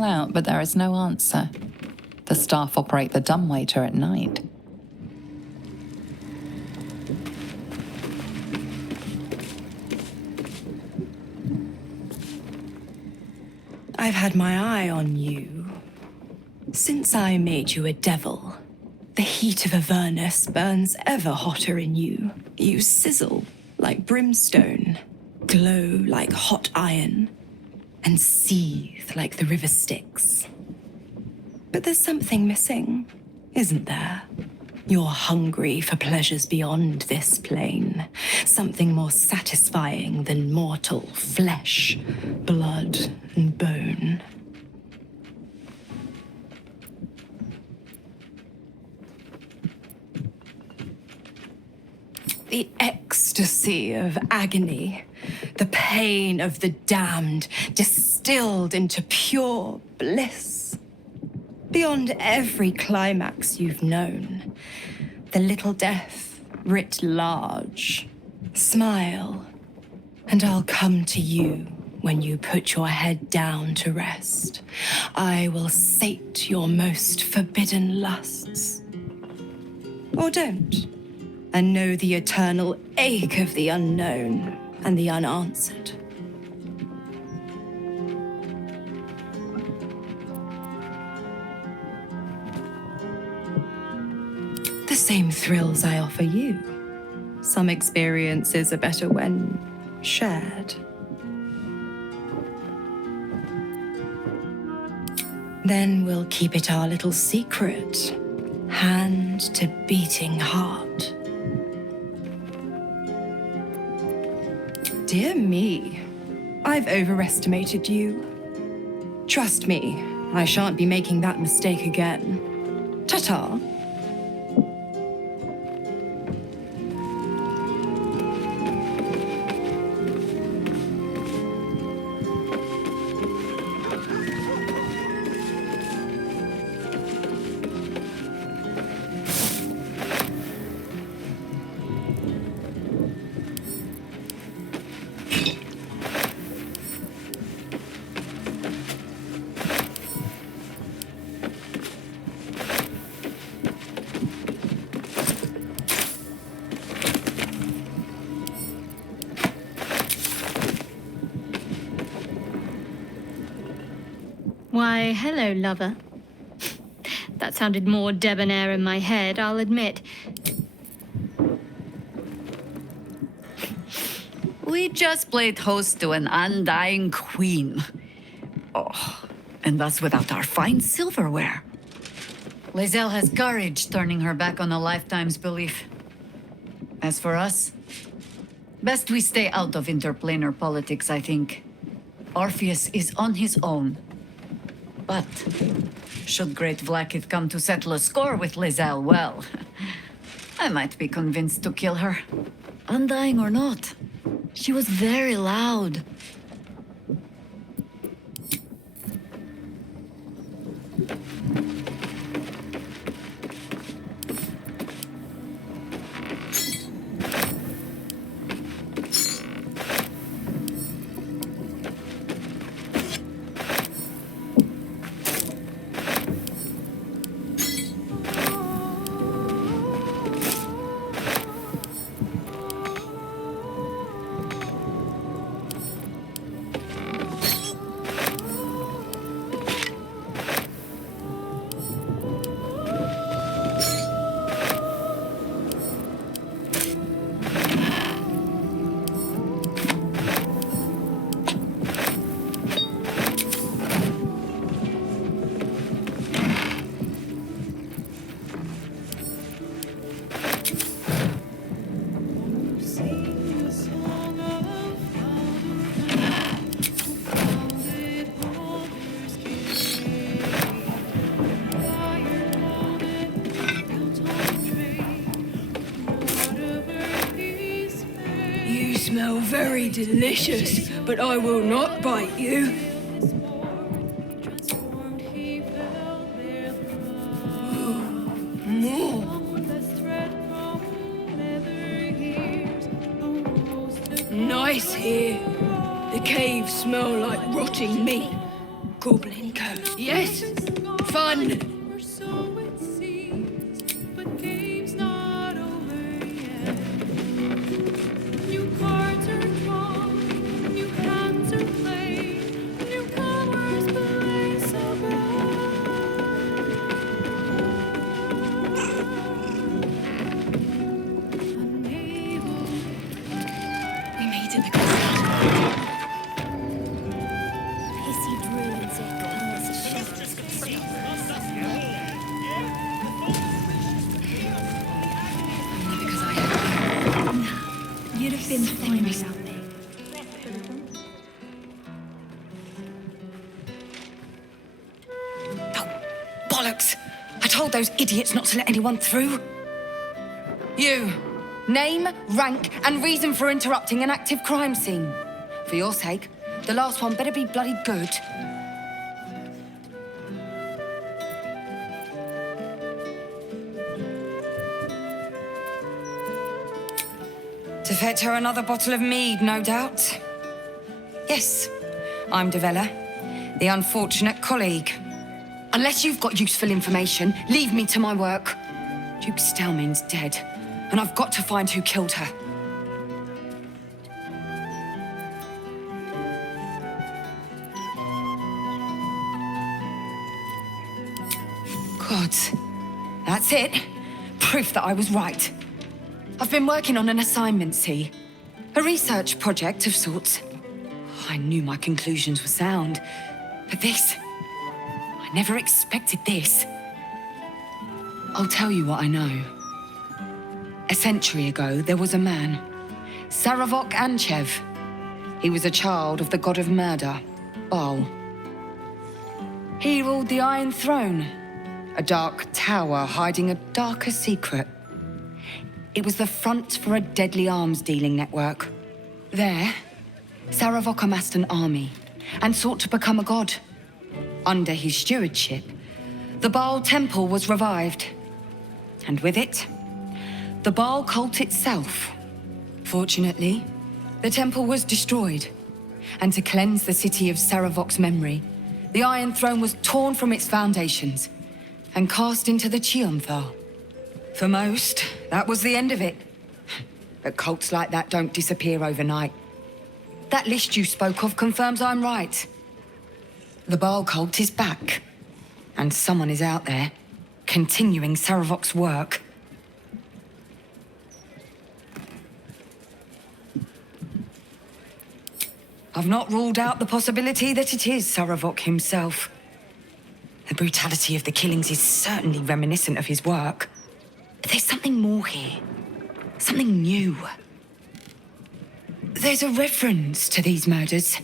call out, but there is no answer. The staff operate the dumbwaiter at night. I've had my eye on you. Since I made you a devil, the heat of Avernus burns ever hotter in you. You sizzle like brimstone, glow like hot iron, and seethe like the river Styx. But there's something missing, isn't there? You're hungry for pleasures beyond this plane. Something more satisfying than mortal flesh, blood, and bone. The ecstasy of agony, the pain of the damned, distilled into pure bliss. Beyond every climax you've known, the little death writ large. Smile, and I'll come to you when you put your head down to rest. I will sate your most forbidden lusts. Or don't, and know the eternal ache of the unknown and the unanswered. The same thrills I offer you. Some experiences are better when shared. Then we'll keep it our little secret, hand to beating heart. Dear me, I've overestimated you. Trust me, I shan't be making that mistake again. Ta-ta. Why, hello, lover. That sounded more debonair in my head, I'll admit. We just played host to an undying queen. Oh, and that's without our fine silverware. Lae'zel has courage turning her back on a lifetime's belief. As for us, best we stay out of interplanar politics, I think. Orpheus is on his own. But should Great Vlaakith come to settle a score with Lae'zel, well, I might be convinced to kill her. Undying or not, she was very loud. Smell very delicious, but I will not bite you. More. Nice here. The caves smell like rotting meat. Goblin coat. Yes! Fun! You'd have been fine without me. Bollocks! I told those idiots not to let anyone through. You. Name, rank, and reason for interrupting an active crime scene. For your sake, the last one better be bloody good. To fetch her another bottle of mead, no doubt. Yes, I'm Devella, the unfortunate colleague. Unless you've got useful information, leave me to my work. Duke Stelmane's dead, and I've got to find who killed her. Gods, that's it. Proof that I was right. I've been working on an assignment, see? A research project of sorts. I knew my conclusions were sound, but this... I never expected this. I'll tell you what I know. A century ago, there was a man, Saravok Anchev. He was a child of the god of murder, Baal. He ruled the Iron Throne, a dark tower hiding a darker secret. It was the front for a deadly arms-dealing network. There, Saravok amassed an army and sought to become a god. Under his stewardship, the Baal Temple was revived. And with it, the Baal cult itself. Fortunately, the temple was destroyed. And to cleanse the city of Saravok's memory, the Iron Throne was torn from its foundations and cast into the Chionthal. For most, that was the end of it. But cults like that don't disappear overnight. That list you spoke of confirms I'm right. The Baal cult is back. And someone is out there, continuing Saravok's work. I've not ruled out the possibility that it is Saravok himself. The brutality of the killings is certainly reminiscent of his work. But there's something more here. Something new. There's a reference to these murders.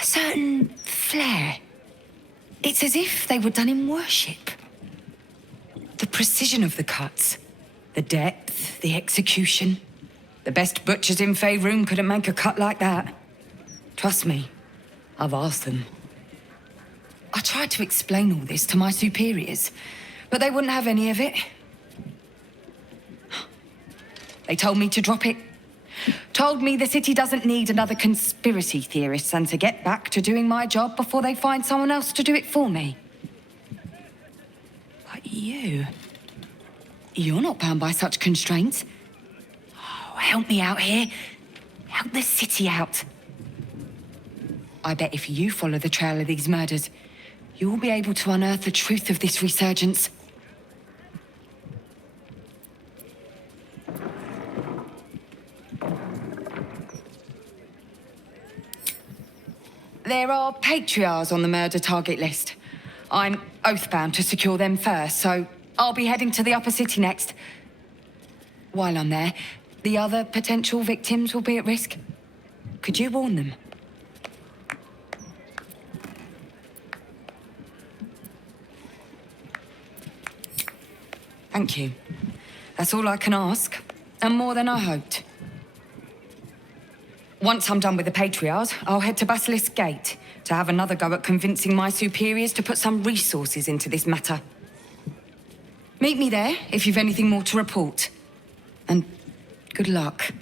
A certain flair. It's as if they were done in worship. The precision of the cuts. The depth, the execution. The best butchers in Faerun couldn't make a cut like that. Trust me, I've asked them. I tried to explain all this to my superiors, but they wouldn't have any of it. They told me to drop it. Told me the city doesn't need another conspiracy theorist and to get back to doing my job before they find someone else to do it for me. But you're not bound by such constraints. Oh, help me out here. Help the city out. I bet if you follow the trail of these murders, you'll be able to unearth the truth of this resurgence. There are patriarchs on the murder target list. I'm oath-bound to secure them first, so I'll be heading to the upper city next. While I'm there, the other potential victims will be at risk. Could you warn them? Thank you. That's all I can ask, and more than I hoped. Once I'm done with the patriarchs, I'll head to Basilisk Gate to have another go at convincing my superiors to put some resources into this matter. Meet me there if you've anything more to report. And good luck.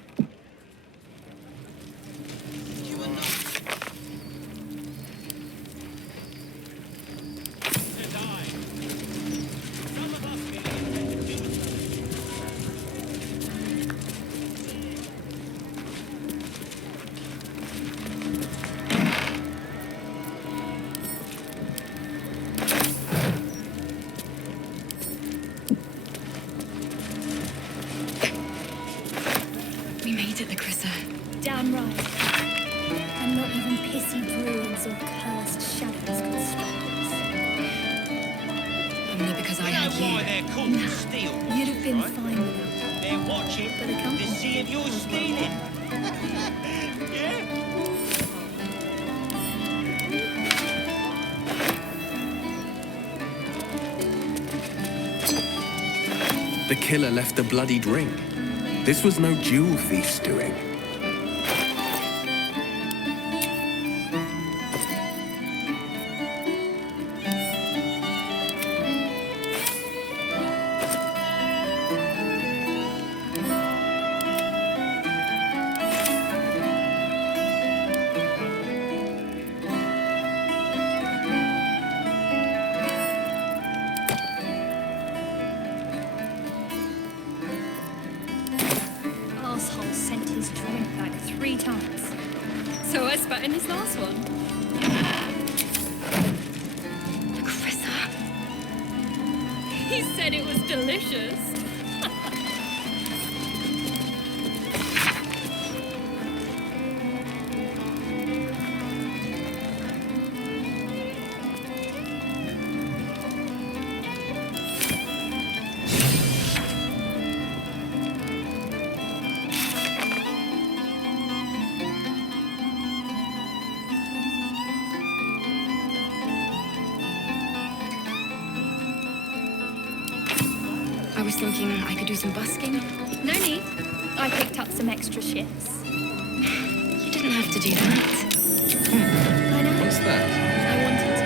damn right. And not even pissy druids or cursed shadows could stop us. Only because I had you. Why they're called steal? You'd have been right? fine without that. They're watching to see if you're stealing. Yeah. The killer left a bloodied ring. This was no jewel thief's doing. Asshole sent his drink back 3 times. So I spat in his last one. Carissa. He said it was delicious. I was thinking I could do some busking. No need. I picked up some extra shifts. You didn't have to do that. I know. What's that? I wanted to.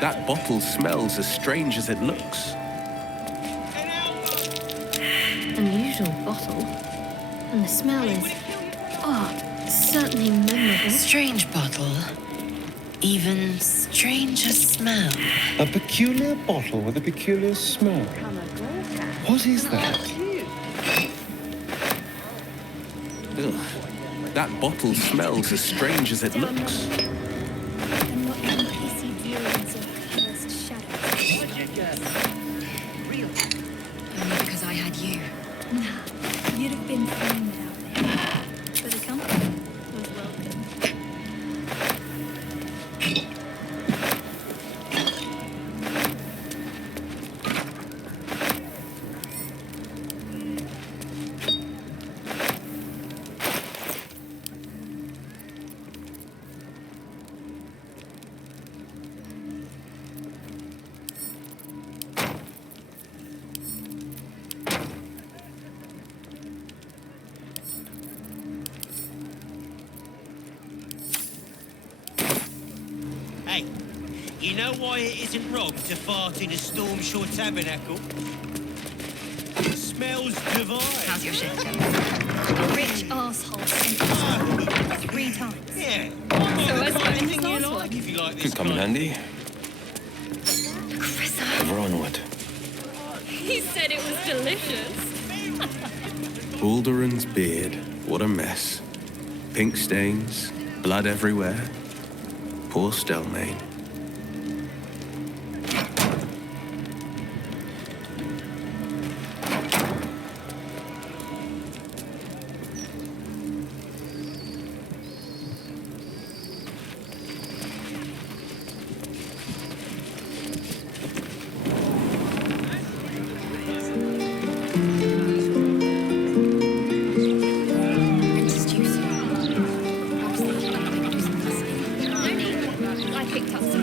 That bottle smells as strange as it looks. Unusual bottle. And the smell is, certainly memorable. Strange bottle. Even stranger smell. A peculiar bottle with a peculiar smell. What is that? Ugh. That bottle smells as strange as it looks. And not even pissy druids or cursed shadows. Only because I had you. Nah, you'd have been fine without me. But the company was welcome. Hey, you know why it isn't wrong to fart in a Stormshore tabernacle? It smells divine. How's your shit? A rich asshole sent his 3 times. Yeah. So I spat in his last one. If you like this Could come in handy. Carissa. Ever onward. He said it was delicious. Balduran's beard. What a mess. Pink stains, blood everywhere. Poor Stelmane. I picked up some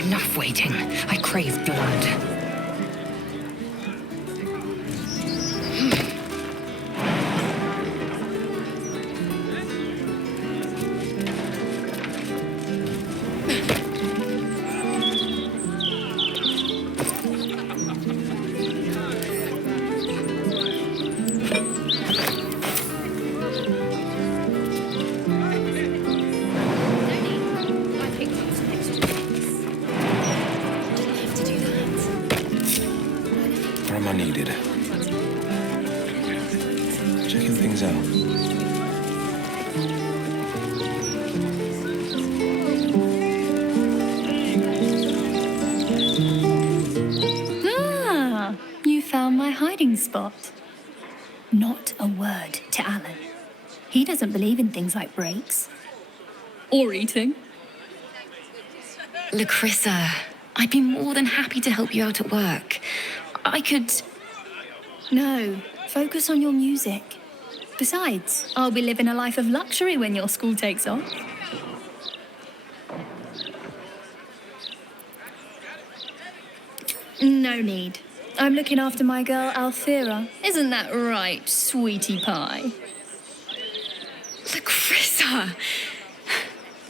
enough waiting. I crave blood. Where am I needed? Checking things out. Ah, you found my hiding spot. Not a word to Alan. He doesn't believe in things like breaks. Or eating. Lacrissa, I'd be more than happy to help you out at work. I could... No, focus on your music. Besides, I'll be living a life of luxury when your school takes off. No need. I'm looking after my girl, Althea. Isn't that right, sweetie pie? Lacrissa!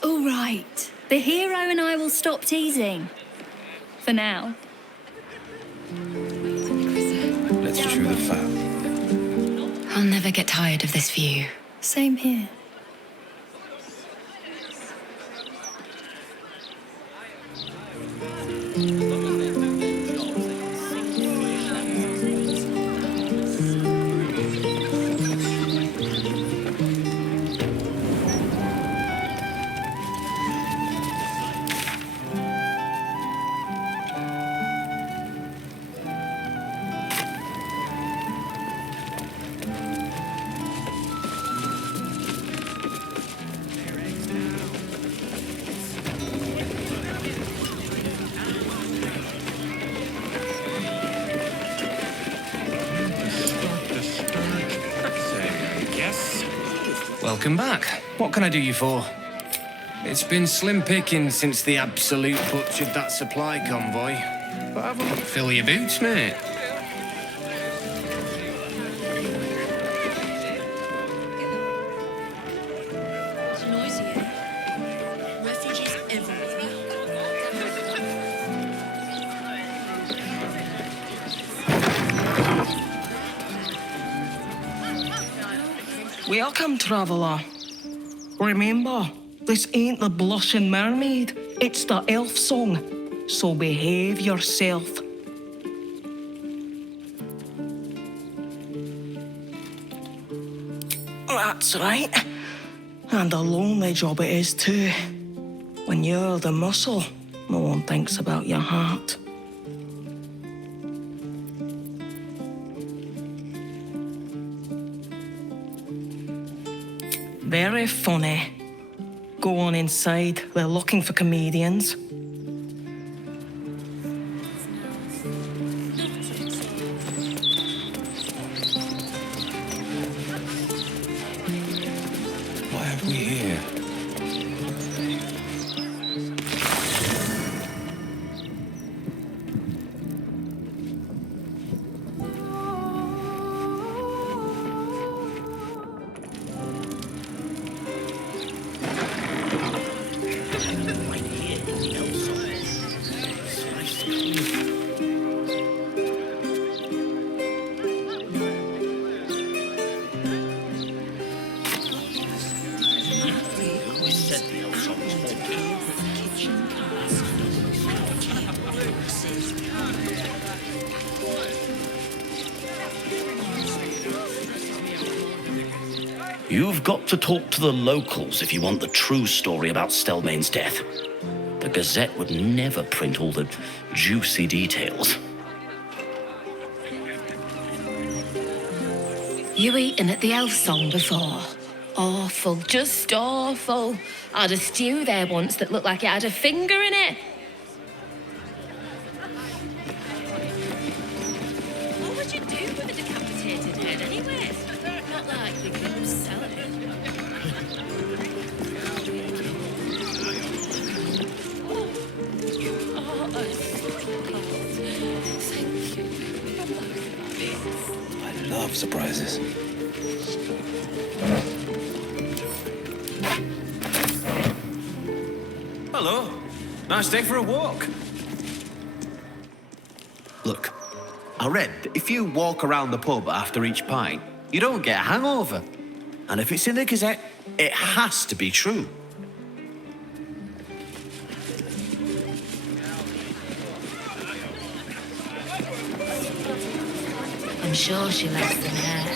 All right. The hero and I will stop teasing. For now. Let's chew the fat. I'll never get tired of this view. Same here. Welcome back. What can I do you for? It's been slim picking since the absolute butchered that supply convoy. But I won't fill your boots, mate. It's noisy here. Refugees everywhere. Welcome, traveller. Remember, this ain't the blushing mermaid, it's the elf song. So behave yourself. That's right. And a lonely job it is too. When you're the muscle, no one thinks about your heart. Very funny. Go on inside. They're looking for comedians. What have we here? You've got to talk to the locals if you want the true story about Stelmane's death. The Gazette would never print all the juicy details. You eaten at the elf song before? Awful, just awful. I had a stew there once that looked like it had a finger in it. What would you do with a decapitated head anyway? Not like we could sell it. love surprises. Hello. Nice day for a walk. Look, I read that if you walk around the pub after each pint, you don't get a hangover. And if it's in the Gazette, it has to be true. I'm sure she left some hair.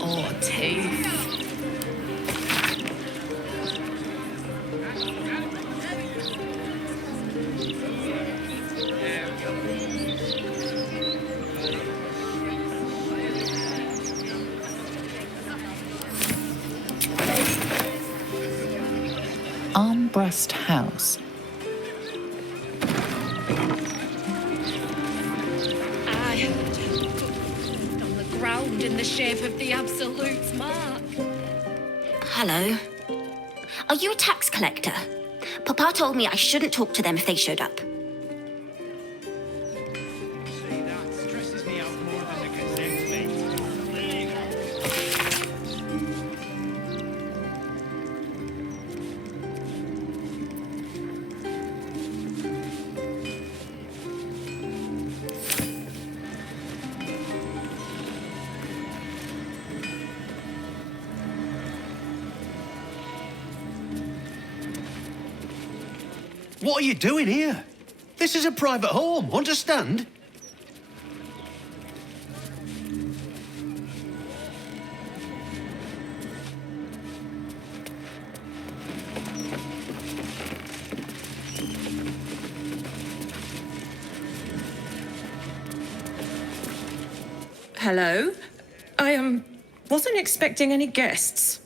Or teeth. Armbrust House. I heard her on the ground in the shape of the Absolute's mark. Hello. Are you a tax collector? Papa told me I shouldn't talk to them if they showed up. What are you doing here? This is a private home, understand? Hello. I wasn't expecting any guests.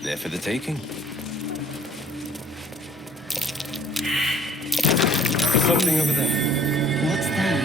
There for the taking. Something over there. What's that?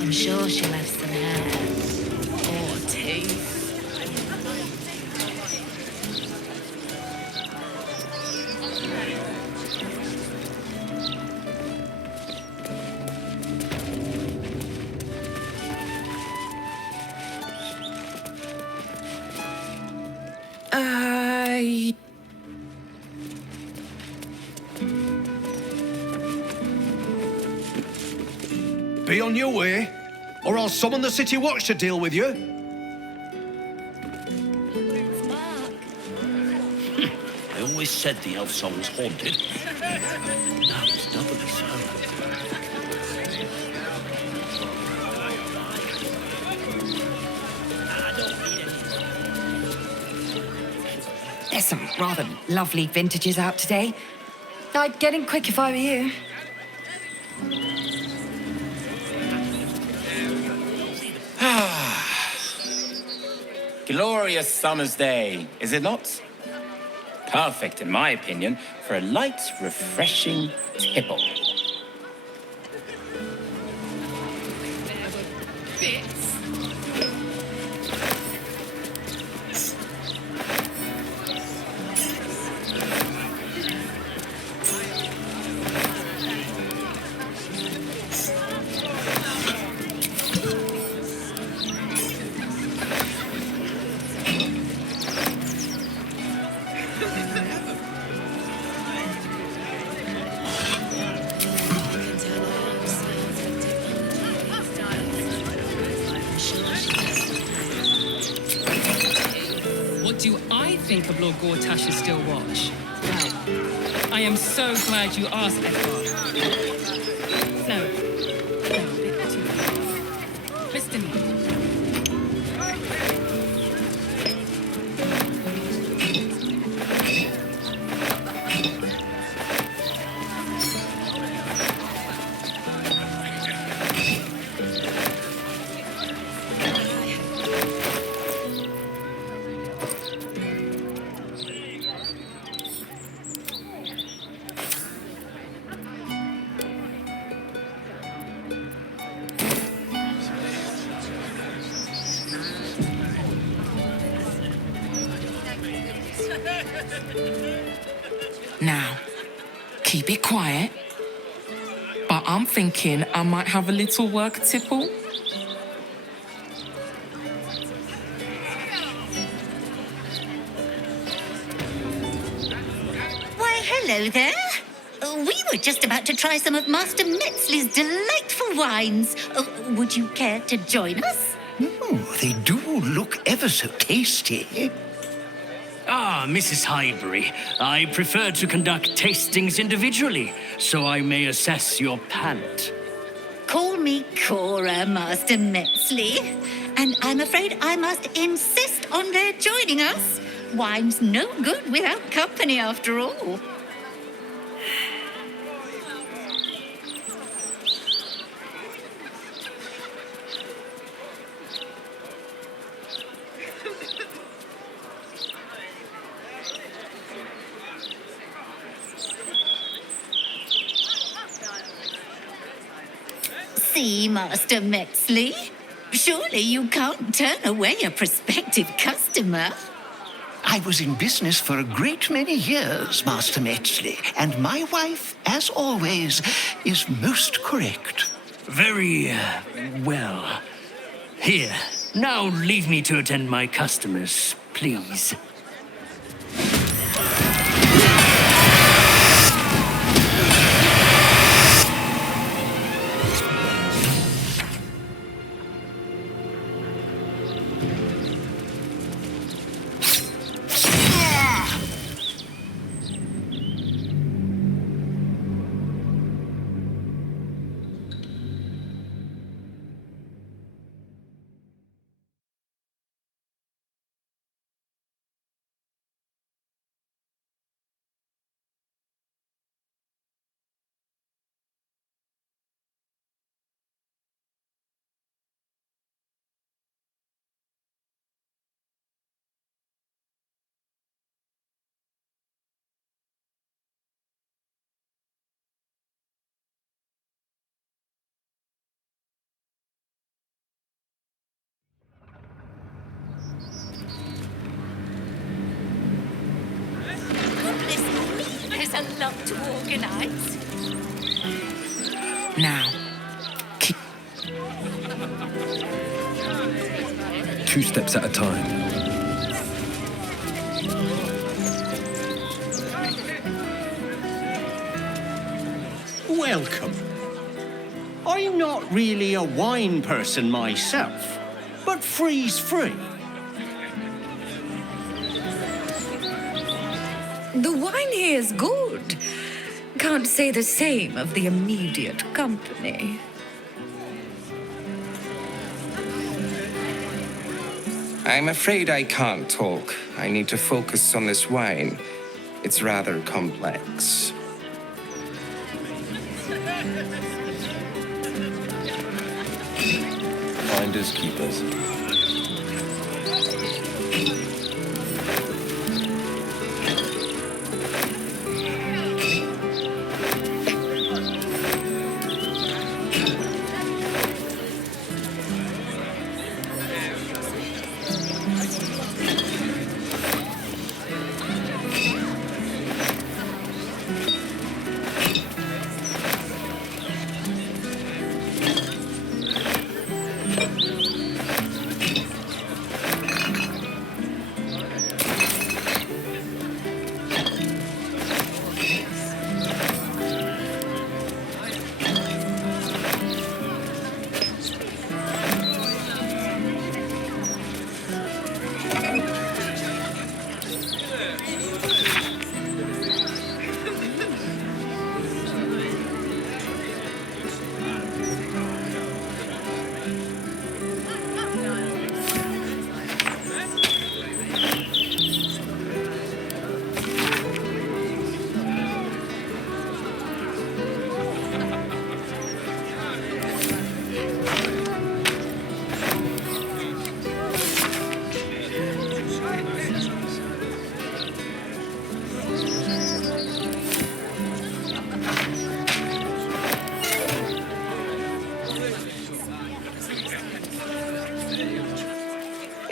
I'm sure she left some hair. Or teeth. Be on your way, or I'll summon the City Watch to deal with you. I always said the elf song was haunted. Now it's doubly so. There's some rather lovely vintages out today. I'd get in quick if I were you. Glorious summer's day, is it not? Perfect, in my opinion, for a light, refreshing tipple. What do I think of Lord Gortash's still watch? Well, I am so glad you asked, Edward. No, a bit too far. Listen. Now, keep it quiet. But I'm thinking I might have a little work tipple. Why, hello there. We were just about to try some of Master Metzley's delightful wines. Would you care to join us? Oh, they do look ever so tasty. Ah, Mrs. Highbury, I prefer to conduct tastings individually, so I may assess your palate. Call me Cora, Master Metzley. And I'm afraid I must insist on their joining us. Wine's no good without company, after all. See, Master Metzley? Surely you can't turn away a prospective customer. I was in business for a great many years, Master Metzley, and my wife, as always, is most correct. Very well. Here, now leave me to attend my customers, please. There's a lot to organize. Now, keep... 2 steps at a time. Welcome. I'm not really a wine person myself, but free's free. The wine here is good. Can't say the same of the immediate company. I'm afraid I can't talk. I need to focus on this wine. It's rather complex. Finders keepers.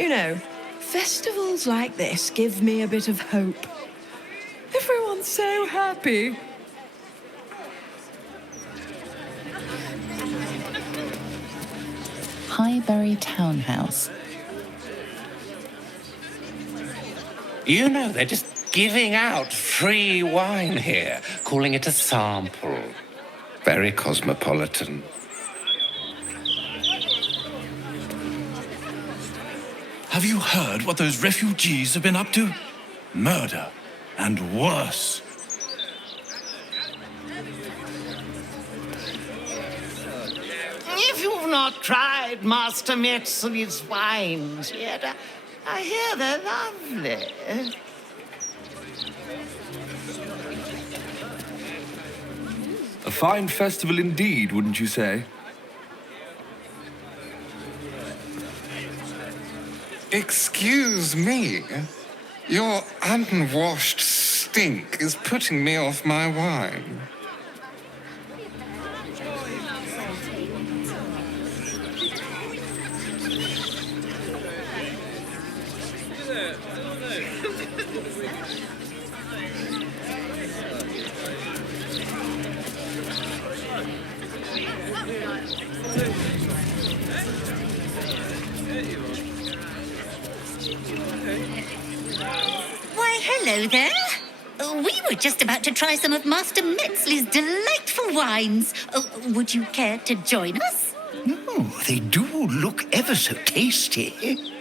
You know, festivals like this give me a bit of hope. Everyone's so happy. Highbury Townhouse. You know, they're just giving out free wine here, calling it a sample. Very cosmopolitan. Have you heard what those refugees have been up to? Murder, and worse. If you've not tried Master Metzli's wines yet, I hear they're lovely. A fine festival indeed, wouldn't you say? Excuse me. Your unwashed stink is putting me off my wine. Why, hello there. We were just about to try some of Master Metzli's delightful wines. Would you care to join us? Oh, they do look ever so tasty.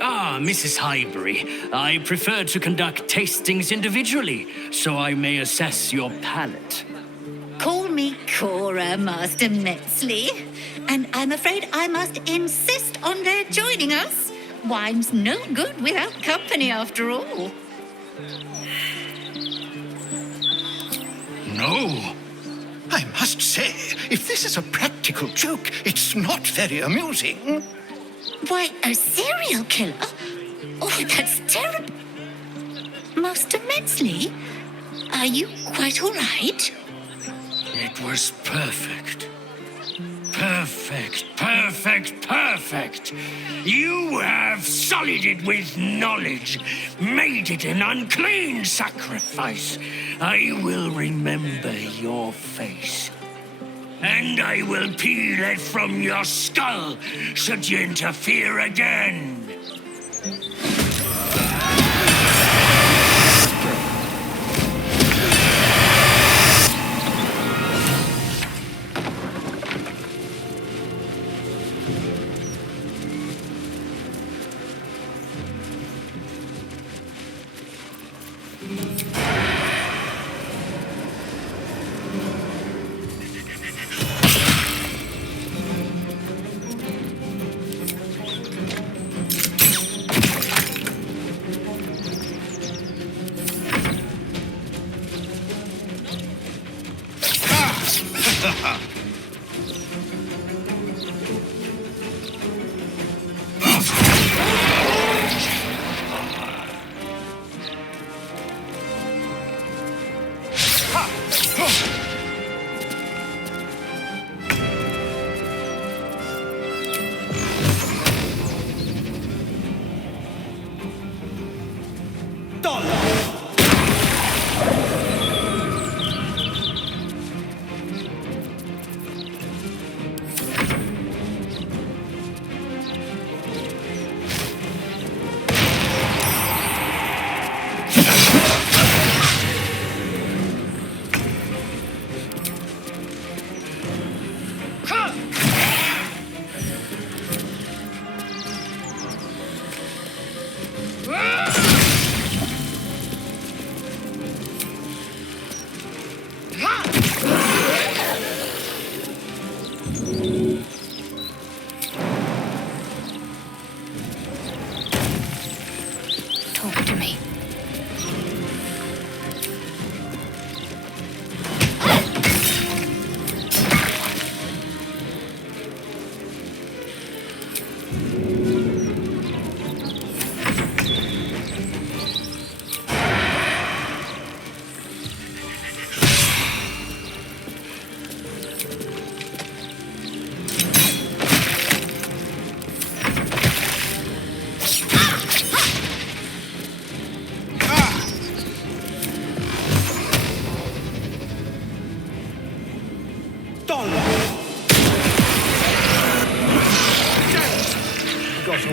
Ah, Mrs. Highbury, I prefer to conduct tastings individually, so I may assess your palate. Call me Cora, Master Metzli. And I'm afraid I must insist on their joining us. Wine's no good without company, after all. No. I must say, if this is a practical joke, it's not very amusing. Why, a serial killer? Oh, that's terrible. Master Metzli, are you quite all right? It was perfect. Perfect, perfect, perfect. You have sullied it with knowledge, made it an unclean sacrifice. I will remember your face. And I will peel it from your skull should you interfere again.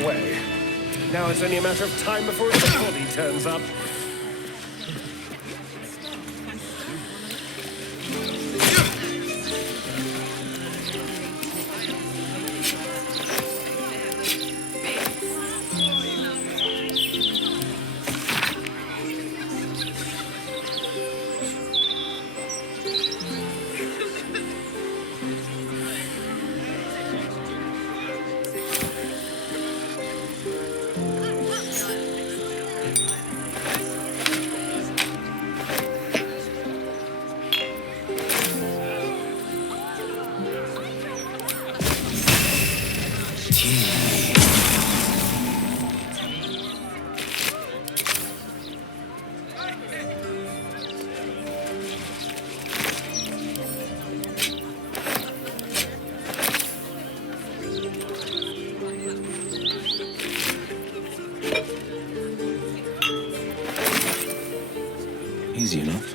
away. Now it's only a matter of time before his body turns up. Easy enough.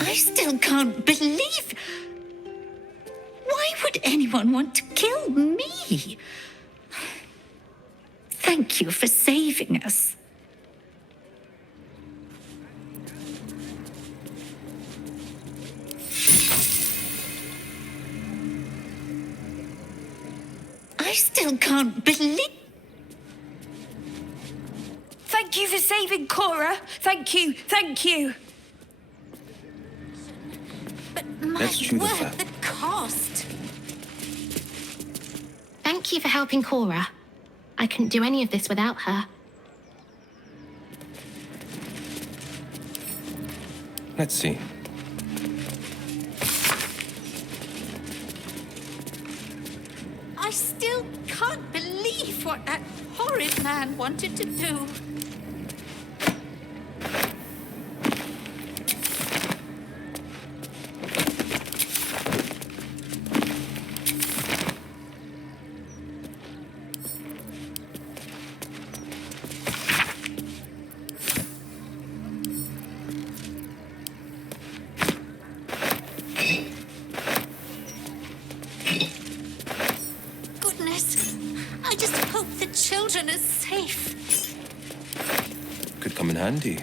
I still can't believe... Why would anyone want to kill me? Thank you for saving us. I still can't believe... Thank you for saving Cora. Thank you, thank you. Let's chew the fat. The cost. Thank you for helping Cora. I couldn't do any of this without her. Let's see. I still can't believe what that horrid man wanted to do. I just hope the children are safe. Could come in handy.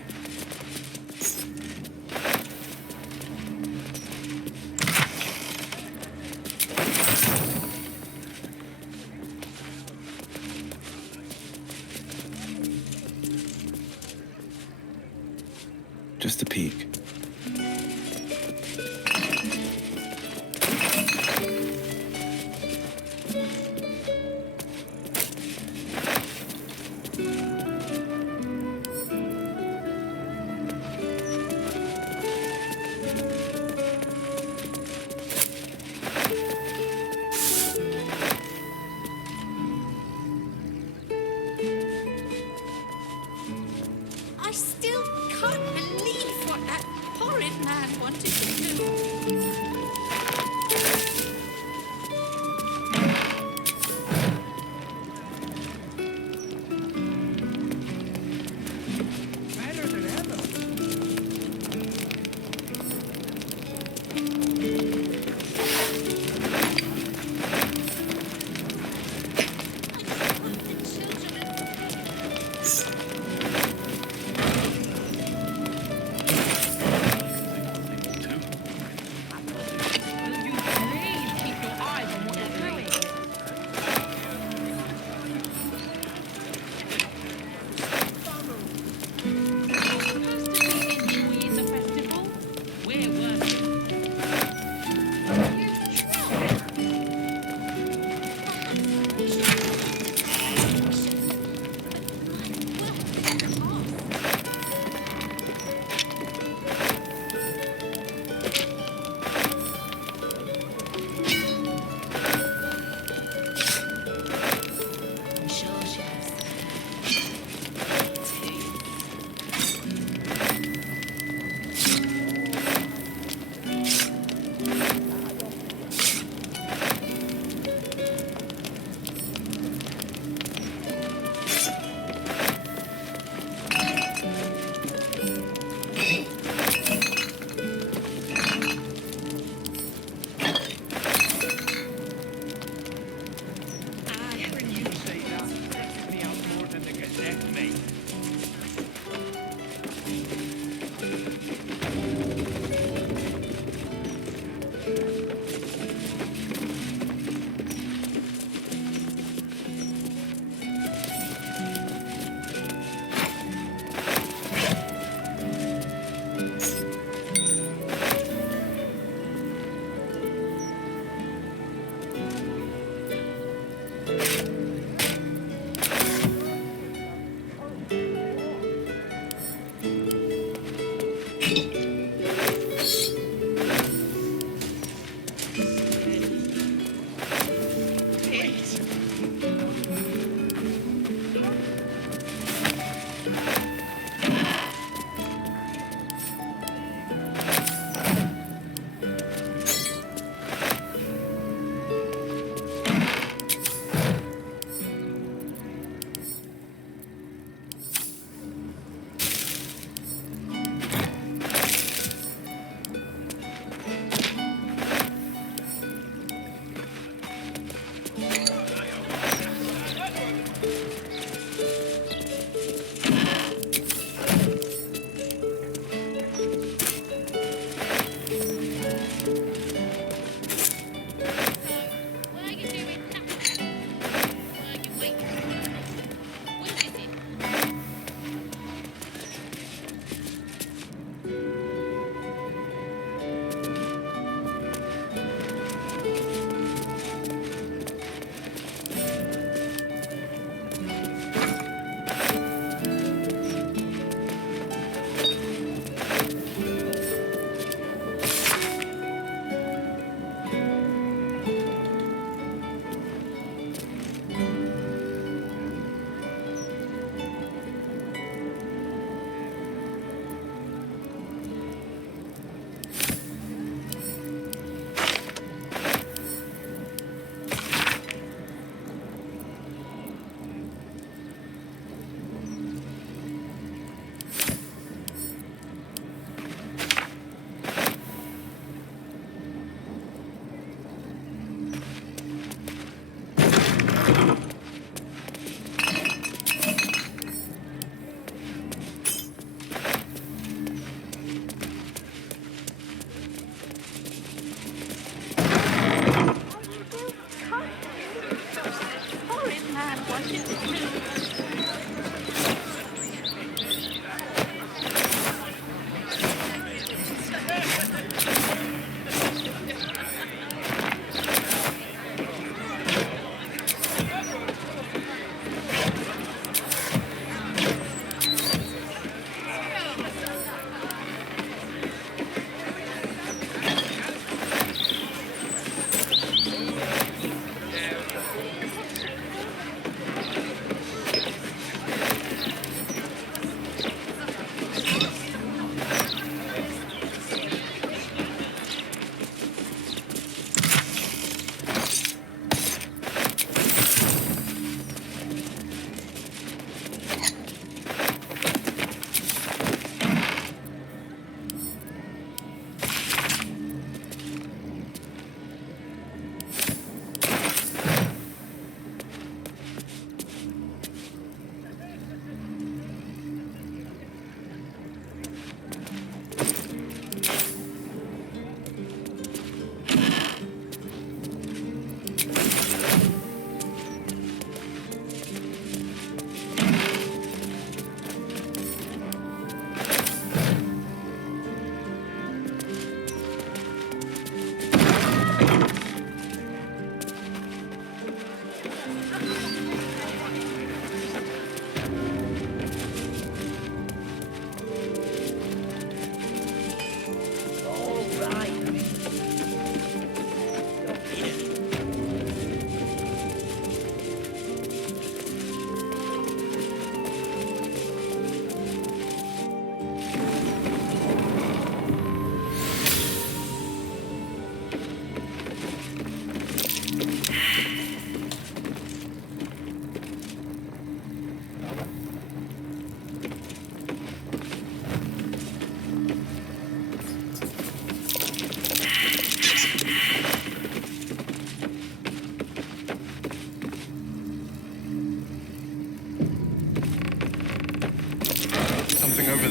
Just a peek. I still can't believe what that horrid man wanted to do. Better than ever.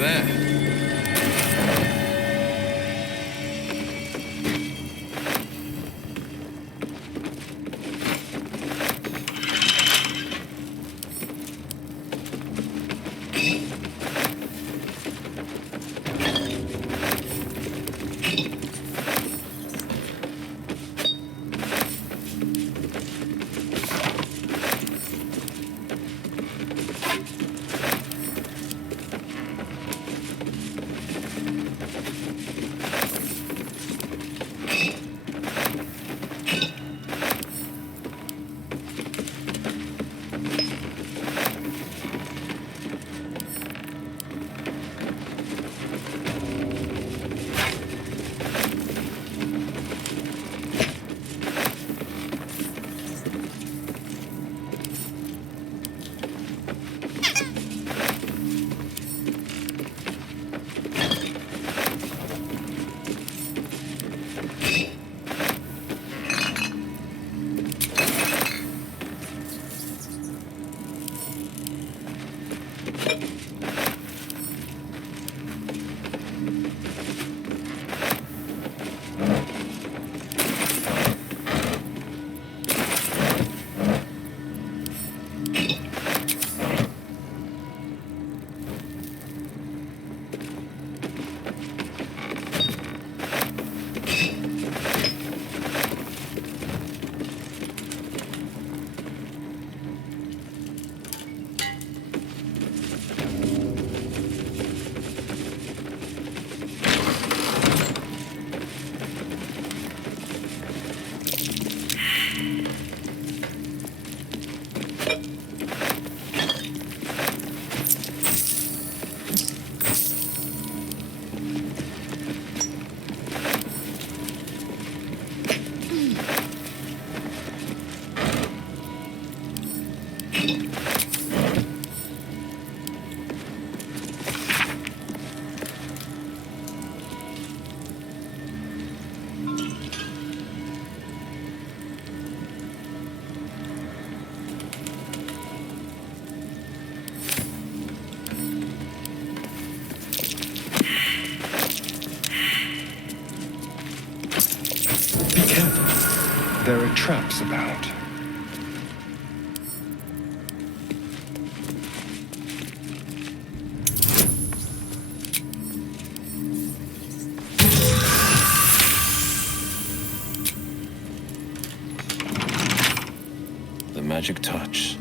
there. There are traps about. The magic touch.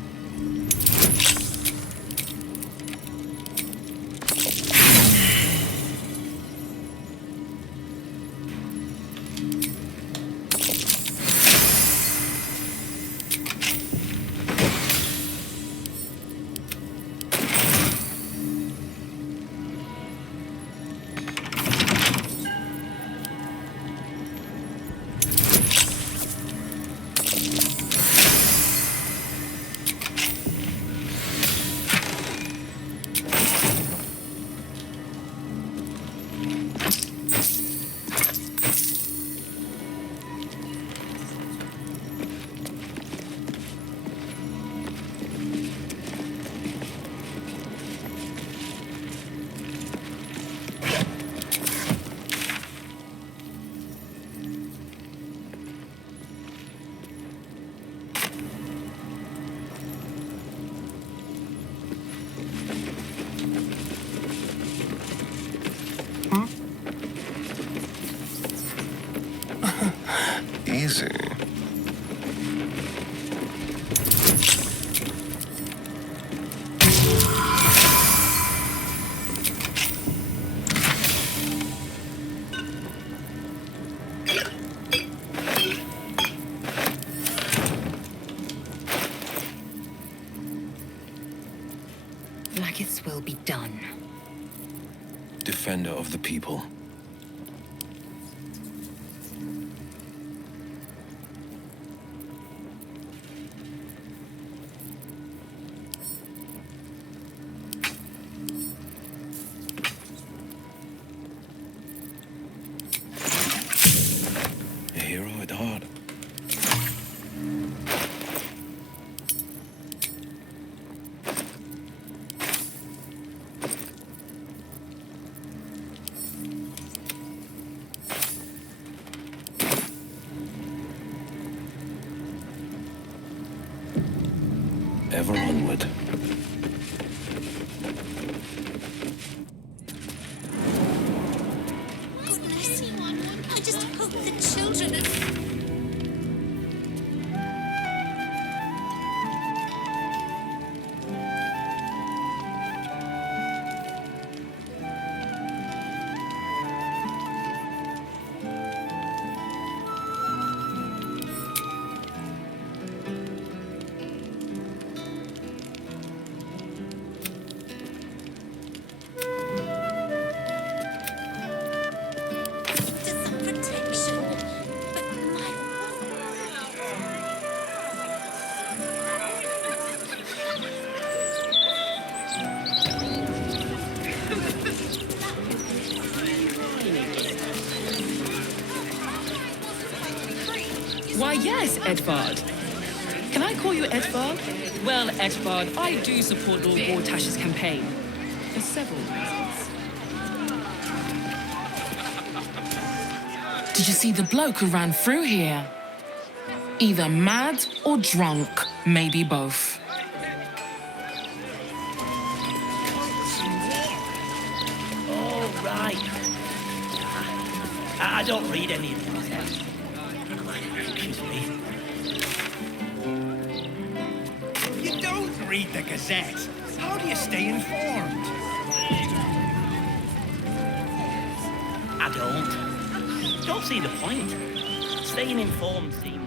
Easy. Like its will be done. Defender of the people. A hero at heart. ever onward. Goodness, I just hope the children are... Why, yes, Edvard. Can I call you Edvard? Well, Edvard, I do support Lord Gortash's campaign. For several reasons. Did you see the bloke who ran through here? Either mad or drunk, maybe both. Oh, right. I don't read any of these. Excuse me. You don't read the Gazette. How do you stay informed? I don't see the point. Staying informed seems